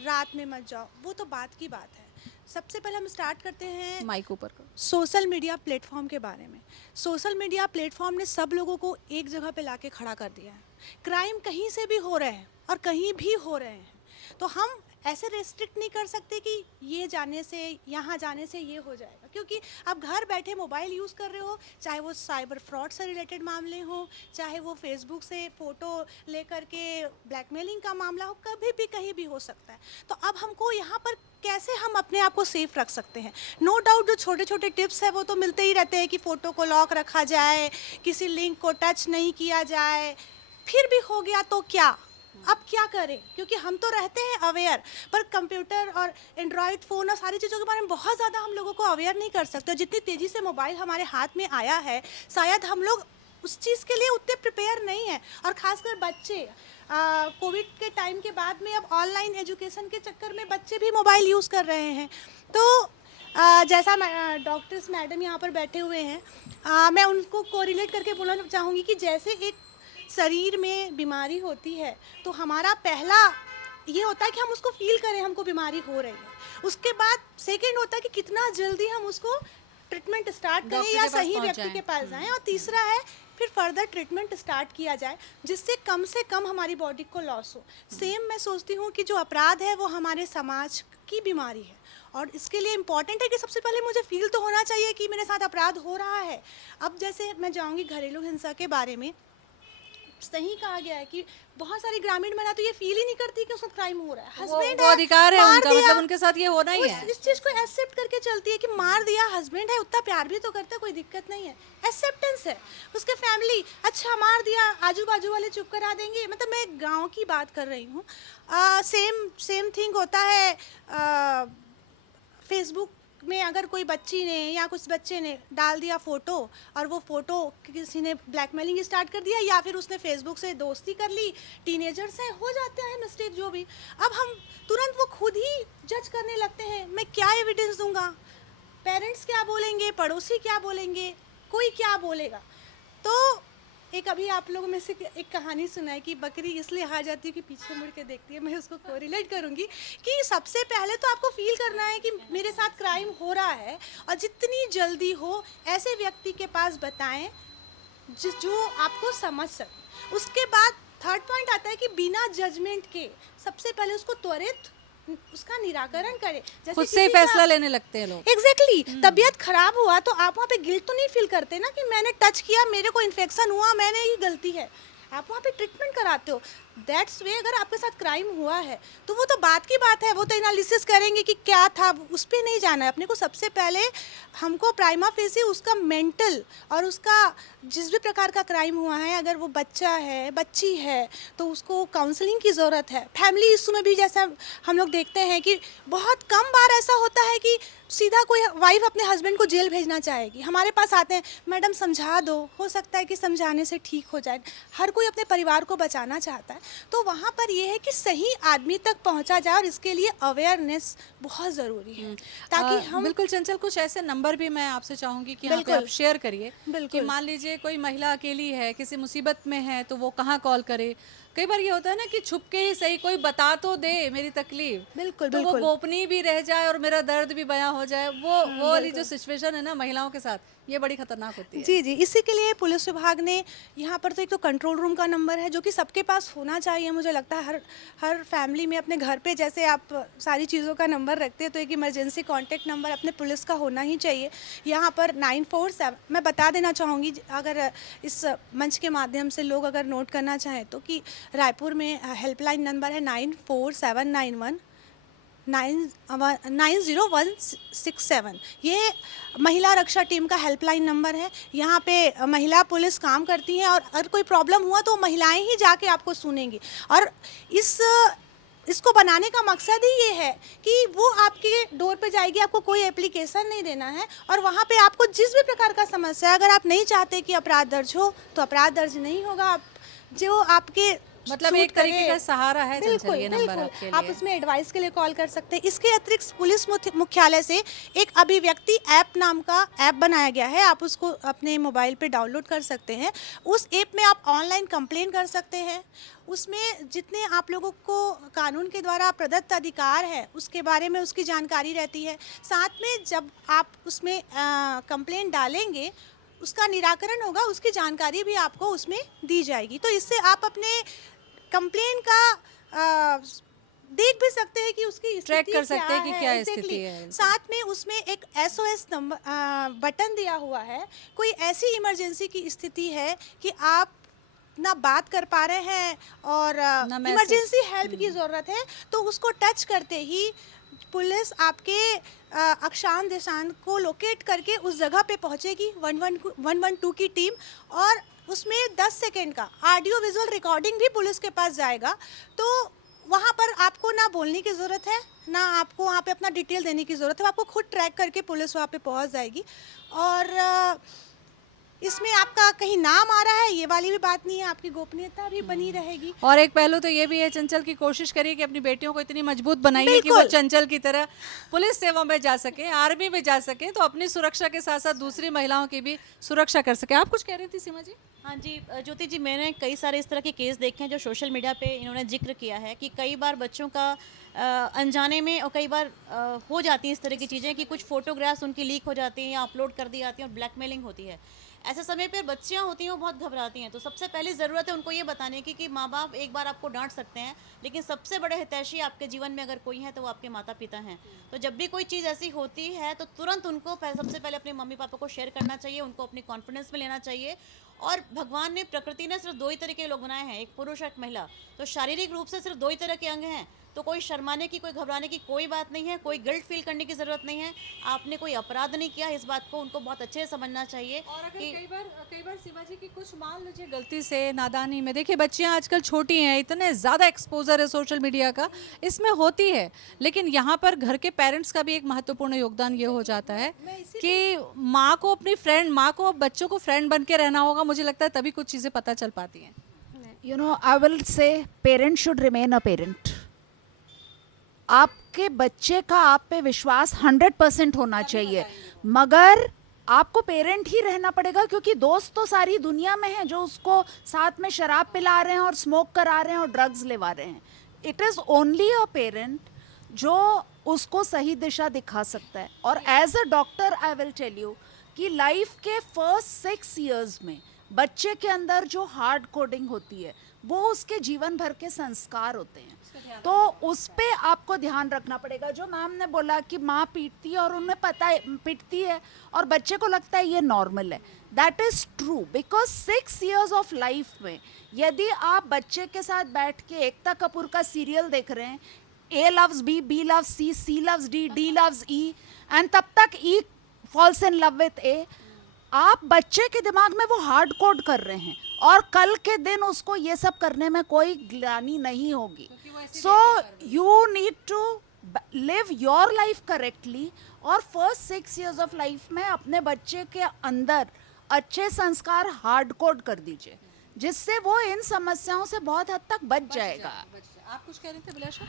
रात में मत जाओ, वो तो बात की बात है। सबसे पहले हम स्टार्ट करते हैं माइक ऊपर करो। सोशल मीडिया प्लेटफॉर्म के बारे में। सोशल मीडिया प्लेटफॉर्म ने सब लोगों को एक जगह पे लाके खड़ा कर दिया है। क्राइम कहीं से भी हो रहे हैं और कहीं भी हो रहे हैं, तो हम ऐसे रेस्ट्रिक्ट नहीं कर सकते कि ये जाने से, यहाँ जाने से ये हो जाएगा, क्योंकि आप घर बैठे मोबाइल यूज़ कर रहे हो, चाहे वो साइबर फ्रॉड से रिलेटेड मामले हो, चाहे वो फेसबुक से फ़ोटो लेकर के ब्लैकमेलिंग का मामला हो, कभी भी कहीं भी हो सकता है। तो अब हमको यहाँ पर कैसे हम अपने आप को सेफ रख सकते हैं? नो डाउट जो छोटे छोटे टिप्स है वो तो मिलते ही रहते हैं कि फ़ोटो को लॉक रखा जाए, किसी लिंक को टच नहीं किया जाए। फिर भी हो गया तो क्या, अब क्या करें? क्योंकि हम तो रहते हैं अवेयर, पर कंप्यूटर और एंड्रॉयड फ़ोन और सारी चीज़ों के बारे में बहुत ज़्यादा हम लोगों को अवेयर नहीं कर सकते। जितनी तेज़ी से मोबाइल हमारे हाथ में आया है, शायद हम लोग उस चीज़ के लिए उतने प्रिपेयर नहीं हैं। और ख़ासकर बच्चे, कोविड के टाइम के बाद में अब ऑनलाइन एजुकेशन के चक्कर में बच्चे भी मोबाइल यूज़ कर रहे हैं। तो जैसा डॉक्टर्स मैडम यहाँ पर बैठे हुए हैं, मैं उनको कोरिलेट करके बोलना चाहूँगी कि जैसे एक शरीर में बीमारी होती है तो हमारा पहला ये होता है कि हम उसको फील करें हमको बीमारी हो रही है। उसके बाद सेकंड होता है कि कितना जल्दी हम उसको ट्रीटमेंट स्टार्ट करें डॉक्टर या के पास सही पहुंच व्यक्ति जाएं। के पास जाएं। और तीसरा है फिर फर्दर ट्रीटमेंट स्टार्ट किया जाए जिससे कम से कम हमारी बॉडी को लॉस हो। सेम मैं सोचती हूँ कि जो अपराध है वो हमारे समाज की बीमारी है, और इसके लिए इम्पॉर्टेंट है कि सबसे पहले मुझे फील तो होना चाहिए कि मेरे साथ अपराध हो रहा है। अब जैसे मैं जाऊँगी घरेलू हिंसा के बारे में, सही कहा गया है कि बहुत सारी ग्रामीण महिला तो ये फील ही नहीं करती कि उसका क्राइम हो रहा है। हस्बैंड वो अधिकार है मार उनका, दिया, मतलब उनके साथ ये होना ही है। इस चीज को एक्सेप्ट करके चलती है कि मार दिया, हस्बैंड है, उतना प्यार भी तो करता है, कोई दिक्कत नहीं है, एक्सेप्टेंस है। उसके फैमिली, अच्छा मार दिया, आजू बाजू वाले चुप करा देंगे। मतलब मैं गाँव की बात कर रही हूँ। सेम थिंग होता है फेसबुक में। अगर कोई बच्ची ने या कुछ बच्चे ने डाल दिया फ़ोटो, और वो फ़ोटो किसी ने ब्लैकमेलिंग स्टार्ट कर दिया, या फिर उसने फेसबुक से दोस्ती कर ली, टीनेजर्स हैं, हो जाते हैं मिस्टेक जो भी। अब हम तुरंत वो खुद ही जज करने लगते हैं, मैं क्या एविडेंस दूंगा, पेरेंट्स क्या बोलेंगे, पड़ोसी क्या बोलेंगे, कोई क्या बोलेगा। तो एक अभी आप लोगों में से एक कहानी सुना है कि बकरी इसलिए हार जाती है कि पीछे मुड़ के देखती है। मैं उसको कोरिलेट करूँगी कि सबसे पहले तो आपको फील करना है कि मेरे साथ क्राइम हो रहा है, और जितनी जल्दी हो ऐसे व्यक्ति के पास बताएं जो आपको समझ सके। उसके बाद थर्ड पॉइंट आता है कि बिना जजमेंट के सबसे पहले उसको त्वरित उसका निराकरण करें। जैसे खुद से ही फैसला लेने लगते हैं लोग। एग्जैक्टली तबीयत खराब हुआ तो आप वहाँ पे गिल्ट तो नहीं फील करते ना कि मैंने टच किया, मेरे को इन्फेक्शन हुआ, मैंने ही गलती है। आप वहाँ पे ट्रीटमेंट कराते हो। दैट्स वे अगर आपके साथ क्राइम हुआ है तो वो तो बात की बात है, वो तो एनालिसिस करेंगे कि क्या था, उस पर नहीं जाना है अपने को। सबसे पहले हमको प्राइमा फेसी उसका मेंटल और उसका जिस भी प्रकार का क्राइम हुआ है, अगर वो बच्चा है, बच्ची है, तो उसको काउंसलिंग की ज़रूरत है। फैमिली इशू में भी जैसा हम लोग देखते हैं कि बहुत कम बार ऐसा होता है कि सीधा कोई वाइफ अपने हस्बैंड को जेल भेजना चाहेगी, हमारे पास आते हैं, मैडम समझा दो, हो सकता है कि समझाने से ठीक हो जाए। हर कोई अपने परिवार को बचाना चाहता है। तो वहाँ पर ये है कि सही आदमी तक पहुँचा जाए, और इसके लिए अवेयरनेस बहुत ज़रूरी है ताकि हम बिल्कुल चंचल, कुछ ऐसे नंबर भी मैं आपसे चाहूंगी कि यहाँ पे बिल्कुल। आप शेयर करिए कि बिल्कुल। मान लीजिए कोई महिला अकेली है, किसी मुसीबत में है, तो वो कहाँ कॉल करे। कई बार ये होता है ना कि छुप के ही सही कोई बता तो दे मेरी तकलीफ, बिल्कुल, तो वो बिल्कुल। गोपनीय भी रह जाए और मेरा दर्द भी बयां हो जाए। वो वाली जो सिचुएशन है ना महिलाओं के साथ, ये बड़ी खतरनाक होती है। जी जी, इसी के लिए पुलिस विभाग ने यहाँ पर तो एक तो कंट्रोल रूम का नंबर है जो कि सबके पास होना चाहिए। मुझे लगता है हर फैमिली में अपने घर पे जैसे आप सारी चीज़ों का नंबर रखते हैं, तो एक इमरजेंसी कांटेक्ट नंबर अपने पुलिस का होना ही चाहिए। यहाँ पर 947, मैं बता देना चाहूँगी अगर इस मंच के माध्यम से लोग अगर नोट करना चाहें तो, कि रायपुर में हेल्पलाइन नंबर है 94791 90167। ये महिला रक्षा टीम का हेल्पलाइन नंबर है। यहाँ पे महिला पुलिस काम करती हैं, और अगर कोई प्रॉब्लम हुआ तो महिलाएं ही जाके आपको सुनेंगी। और इसको बनाने का मकसद ही ये है कि वो आपके डोर पे जाएगी, आपको कोई एप्लीकेशन नहीं देना है, और वहाँ पे आपको जिस भी प्रकार का समस्या है, अगर आप नहीं चाहते कि अपराध दर्ज हो तो अपराध दर्ज नहीं होगा। आप जो आपके मतलब सूट एक तरीके करे। का सहारा है चंचल बिल्कुल, ये नंबर बिल्कुल। आपके आप लिए। उसमें एडवाइस के लिए कॉल कर सकते हैं। इसके अतिरिक्त पुलिस मुख्यालय से एक अभिव्यक्ति ऐप नाम का ऐप बनाया गया है, आप उसको अपने मोबाइल पे डाउनलोड कर सकते हैं। उस ऐप में आप ऑनलाइन कंप्लेन कर सकते हैं। उसमें जितने आप लोगों को कानून के द्वारा प्रदत्त अधिकार है उसके बारे में उसकी जानकारी रहती है। साथ में जब आप उसमें कंप्लेन डालेंगे, उसका निराकरण होगा, उसकी जानकारी भी आपको उसमें दी जाएगी। तो इससे आप अपने कंप्लेन का देख भी सकते हैं कि उसकी ट्रैक स्थिति कर सकते हैं कि क्या exactly। स्थिति है। साथ में उसमें एक SOS नंबर बटन दिया हुआ है। कोई ऐसी इमरजेंसी की स्थिति है कि आप ना बात कर पा रहे हैं और ना मैसेज। इमरजेंसी हेल्प की ज़रूरत है, तो उसको टच करते ही पुलिस आपके अक्षांश देशांत को लोकेट करके उस जगह पे पहुंचेगी, 112 की टीम, और उसमें 10 सेकेंड का ऑडियो विजुअल रिकॉर्डिंग भी पुलिस के पास जाएगा। तो वहाँ पर आपको ना बोलने की ज़रूरत है, ना आपको वहाँ पे अपना डिटेल देने की ज़रूरत है, आपको खुद ट्रैक करके पुलिस वहाँ पे पहुँच जाएगी। और इसमें आपका कहीं नाम आ रहा है ये वाली भी बात नहीं है, आपकी गोपनीयता भी बनी रहेगी। और एक पहलू तो ये भी है चंचल की कोशिश करिए कि अपनी बेटियों को इतनी मजबूत बनाइए कि वो बिल्कुल। चंचल की तरह पुलिस सेवा में जा सके, आर्मी में जा सके, तो अपनी सुरक्षा के साथ साथ दूसरी महिलाओं की भी सुरक्षा कर सके। आप कुछ कह रही थी सीमा जी? हाँ जी, ज्योति जी, मैंने कई सारे इस तरह के केस देखे हैं जो सोशल मीडिया पे इन्होंने जिक्र किया है कि कई बार बच्चों का अनजाने में, और कई बार हो जाती हैं इस तरह की चीज़ें कि कुछ फोटोग्राफ्स उनकी लीक हो जाती हैं या अपलोड कर दी जाती हैं और ब्लैकमेलिंग होती है। ऐसे समय पर बच्चियाँ होती हैं वो बहुत घबराती हैं। तो सबसे पहले ज़रूरत है उनको ये बताने की कि माँ बाप एक बार आपको डांट सकते हैं, लेकिन सबसे बड़े हितैषी आपके जीवन में अगर कोई है तो वो आपके माता पिता हैं। तो जब भी कोई चीज़ ऐसी होती है तो तुरंत उनको सबसे पहले अपने मम्मी पापा को शेयर करना चाहिए, उनको अपनी कॉन्फिडेंस में लेना चाहिए। और भगवान ने, प्रकृति ने सिर्फ 2 ही तरह के लोग बनाए हैं, एक पुरुष और एक महिला। तो शारीरिक रूप से सिर्फ 2 ही तरह के अंग हैं, तो कोई शर्माने की, कोई घबराने की कोई बात नहीं है, कोई गिल्ट फील करने की ज़रूरत नहीं है। आपने कोई अपराध नहीं किया, इस बात को उनको बहुत अच्छे से समझना चाहिए। और अगर कई बार सीमा जी की कुछ मान लीजिए गलती से, नादानी में, देखिए बच्चियां आजकल छोटी हैं, इतने ज़्यादा एक्सपोजर है सोशल मीडिया का, इसमें होती है, लेकिन यहाँ पर घर के पेरेंट्स का भी एक महत्वपूर्ण योगदान ये हो जाता है कि माँ को अपनी फ्रेंड, माँ को बच्चों को फ्रेंड बन के रहना होगा, मुझे लगता है तभी कुछ चीज़ें पता चल पाती हैं। You know, I will say parent should remain a parent. आपके बच्चे का आप पे विश्वास 100% होना चाहिए, मगर आपको पेरेंट ही रहना पड़ेगा, क्योंकि दोस्त तो सारी दुनिया में हैं जो उसको साथ में शराब पिला रहे हैं और स्मोक करा रहे हैं और ड्रग्स लेवा रहे हैं। It is only a parent जो उसको सही दिशा दिखा सकता है। और as a doctor I will tell you कि लाइफ के फर्स्ट 6 इयर्स में बच्चे के अंदर जो हार्ड कोडिंग होती है वो उसके जीवन भर के संस्कार होते हैं, तो उस पे आपको ध्यान रखना पड़ेगा। जो मैम ने बोला कि माँ पीटती है और उन्हें पता है पीटती है और बच्चे को लगता है ये नॉर्मल है, that is true, because 6 years of life में यदि आप बच्चे के साथ बैठ के एकता कपूर का सीरियल देख रहे हैं, A loves B, B loves C, C loves D, D loves E, and तब तक E falls in love with A, आप बच्चे के दिमाग में वो हार्ड कोड कर रहे हैं और कल के दिन उसको ये सब करने में कोई ग्लानि नहीं होगी। So you need to live your life correctly, और फर्स्ट 6 इयर्स ऑफ लाइफ में अपने बच्चे के अंदर अच्छे संस्कार हार्ड कोड कर दीजिए, जिससे वो इन समस्याओं से बहुत हद तक बच जाएगा। आप कुछ कह रहे थे अभिलाषा?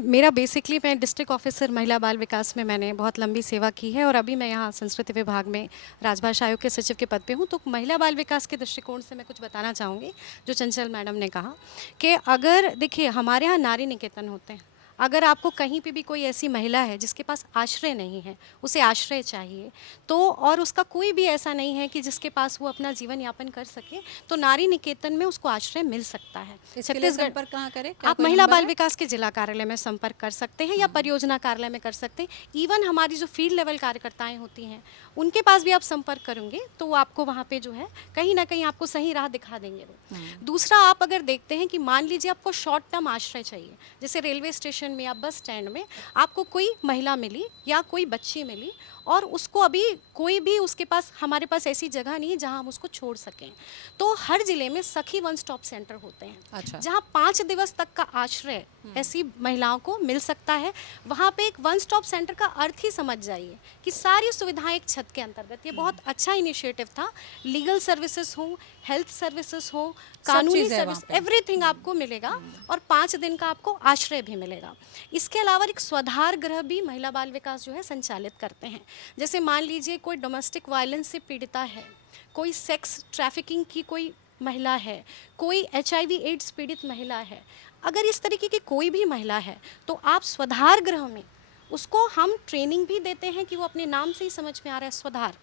मेरा बेसिकली मैं डिस्ट्रिक्ट ऑफिसर महिला बाल विकास में मैंने बहुत लंबी सेवा की है, और अभी मैं यहाँ संस्कृति विभाग में राजभाषा आयोग के सचिव के पद पे हूँ। तो महिला बाल विकास के दृष्टिकोण से मैं कुछ बताना चाहूँगी। जो चंचल मैडम ने कहा कि अगर देखिए हमारे यहाँ नारी निकेतन होते हैं, अगर आपको कहीं पे भी कोई ऐसी महिला है जिसके पास आश्रय नहीं है, उसे आश्रय चाहिए, तो और उसका कोई भी ऐसा नहीं है कि जिसके पास वो अपना जीवन यापन कर सके, तो नारी निकेतन में उसको आश्रय मिल सकता है। इसके लिए संपर्क कहाँ करें? क्या आप कोई महिला नंबर बाल है? विकास के जिला कार्यालय में संपर्क कर सकते हैं या परियोजना कार्यालय में कर सकते हैं। इवन हमारी जो फील्ड लेवल कार्यकर्ताएं होती हैं उनके पास भी आप संपर्क करेंगे तो वो आपको वहाँ पे जो है कहीं ना कहीं आपको सही राह दिखा देंगे वो। दूसरा, आप अगर देखते हैं कि मान लीजिए आपको शॉर्ट टर्म आश्रय चाहिए, जैसे रेलवे स्टेशन में या बस स्टैंड में आपको कोई महिला मिली या कोई बच्ची मिली और उसको अभी कोई भी उसके पास, हमारे पास ऐसी जगह नहीं है जहां हम उसको छोड़ सकें, तो हर जिले में सखी वन स्टॉप सेंटर होते हैं। अच्छा। जहां 5 दिवस तक का आश्रय ऐसी महिलाओं को मिल सकता है। वहां पे एक वन स्टॉप सेंटर का अर्थ ही समझ जाइए कि सारी सुविधाएं एक छत के अंतर्गत। ये बहुत अच्छा इनिशिएटिव था। लीगल सर्विसेज हो, हेल्थ सर्विसेज हो, कानूनी चीज़ है सर्विस, वहाँ पे। एवरीथिंग आपको मिलेगा और 5 दिन का आपको आश्रय भी मिलेगा। इसके अलावा एक स्वाधार गृह भी महिला बाल विकास जो है संचालित करते हैं। जैसे मान लीजिए कोई डोमेस्टिक वायलेंस से पीड़िता है, कोई सेक्स ट्रैफिकिंग की कोई महिला है, कोई HIV एड्स पीड़ित महिला है, अगर इस तरीके की कोई भी महिला है तो आप स्वाधार गृह में उसको हम ट्रेनिंग भी देते हैं कि वो अपने नाम से ही समझ में आ रहा है स्वाधार,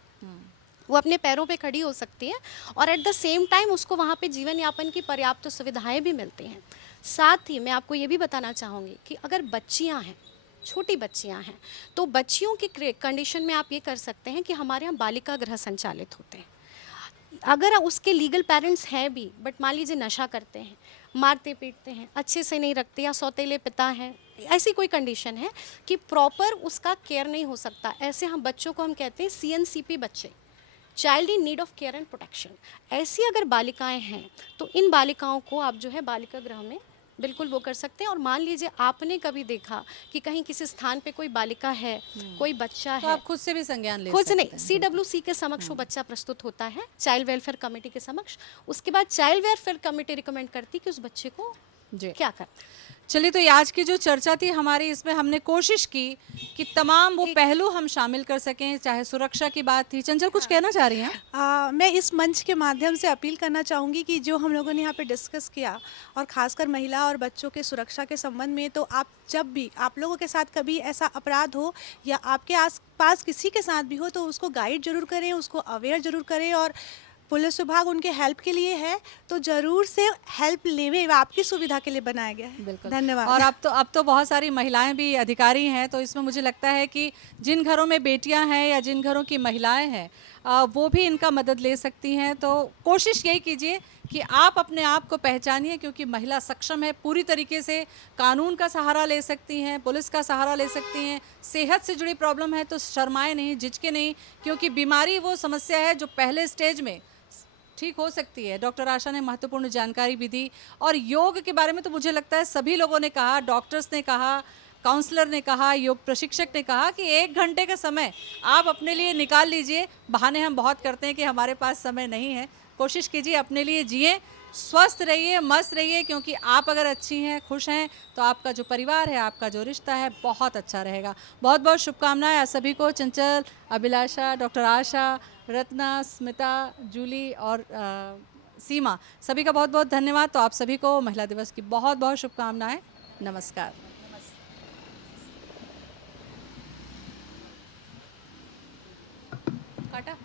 वो अपने पैरों पे खड़ी हो सकती है और एट द सेम टाइम उसको वहाँ पे जीवन यापन की पर्याप्त सुविधाएं भी मिलती हैं। साथ ही मैं आपको ये भी बताना चाहूँगी कि अगर बच्चियाँ हैं, छोटी बच्चियाँ हैं, तो बच्चियों की कंडीशन में आप ये कर सकते हैं कि हमारे यहाँ बालिका गृह संचालित होते हैं। अगर उसके लीगल पेरेंट्स हैं भी, बट मान लीजिए नशा करते हैं, मारते पीटते हैं, अच्छे से नहीं रखते, या सौतेले पिता हैं, ऐसी कोई कंडीशन है कि प्रॉपर उसका केयर नहीं हो सकता, ऐसे हम बच्चों को हम कहते हैं CNCP बच्चे, child in need of care and protection. ऐसी अगर बालिकाएं हैं तो इन बालिकाओं को आप जो है बालिका गृह में बिल्कुल वो कर सकते हैं। और मान लीजिए आपने कभी देखा कि कहीं किसी स्थान पे कोई बालिका है, कोई बच्चा तो है, आप खुद से भी संज्ञान ले खुद सकते नहीं, हैं। CWC के समक्ष वो बच्चा प्रस्तुत होता है, चाइल्ड वेलफेयर कमेटी के समक्ष। उसके बाद चाइल्ड वेलफेयर कमेटी रिकमेंड करती कि उस बच्चे को जी। क्या करना। चलिए, तो ये आज की जो चर्चा थी हमारी, इसमें हमने कोशिश की कि तमाम वो पहलू हम शामिल कर सकें, चाहे सुरक्षा की बात थी। चंचल कुछ कहना चाह रही हैं? मैं इस मंच के माध्यम से अपील करना चाहूँगी कि जो हम लोगों ने यहाँ पे डिस्कस किया, और ख़ासकर महिला और बच्चों के सुरक्षा के संबंध में, तो आप जब भी आप लोगों के साथ कभी ऐसा अपराध हो या आपके आसपास किसी के साथ भी हो, तो उसको गाइड जरूर करें, उसको अवेयर जरूर करें। और पुलिस विभाग उनके हेल्प के लिए है, तो ज़रूर से हेल्प लेवे, आपकी सुविधा के लिए बनाया गया है। बिल्कुल। धन्यवाद। और अब तो बहुत सारी महिलाएं भी अधिकारी हैं, तो इसमें मुझे लगता है कि जिन घरों में बेटियां हैं या जिन घरों की महिलाएं हैं, वो भी इनका मदद ले सकती हैं। तो कोशिश यही कीजिए कि आप अपने आप को पहचानिए, क्योंकि महिला सक्षम है, पूरी तरीके से कानून का सहारा ले सकती हैं, पुलिस का सहारा ले सकती हैं। सेहत से जुड़ी प्रॉब्लम है तो शर्माएं नहीं, झिझके नहीं, क्योंकि बीमारी वो समस्या है जो पहले स्टेज में ठीक हो सकती है। डॉक्टर आशा ने महत्वपूर्ण जानकारी भी दी, और योग के बारे में तो मुझे लगता है सभी लोगों ने कहा, डॉक्टर्स ने कहा, काउंसलर ने कहा, योग प्रशिक्षक ने कहा कि 1 घंटे का समय आप अपने लिए निकाल लीजिए। बहाने हम बहुत करते हैं कि हमारे पास समय नहीं है। कोशिश कीजिए, अपने लिए जिए, स्वस्थ रहिए, मस्त रहिए, क्योंकि आप अगर अच्छी हैं, खुश हैं, तो आपका जो परिवार है, आपका जो रिश्ता है, बहुत अच्छा रहेगा। बहुत बहुत शुभकामनाएं आप सभी को। चंचल, अभिलाषा, डॉक्टर आशा, रत्ना, स्मिता, जूली और सीमा, सभी का बहुत बहुत धन्यवाद। तो आप सभी को महिला दिवस की बहुत बहुत शुभकामनाएं। नमस्कार। काटा।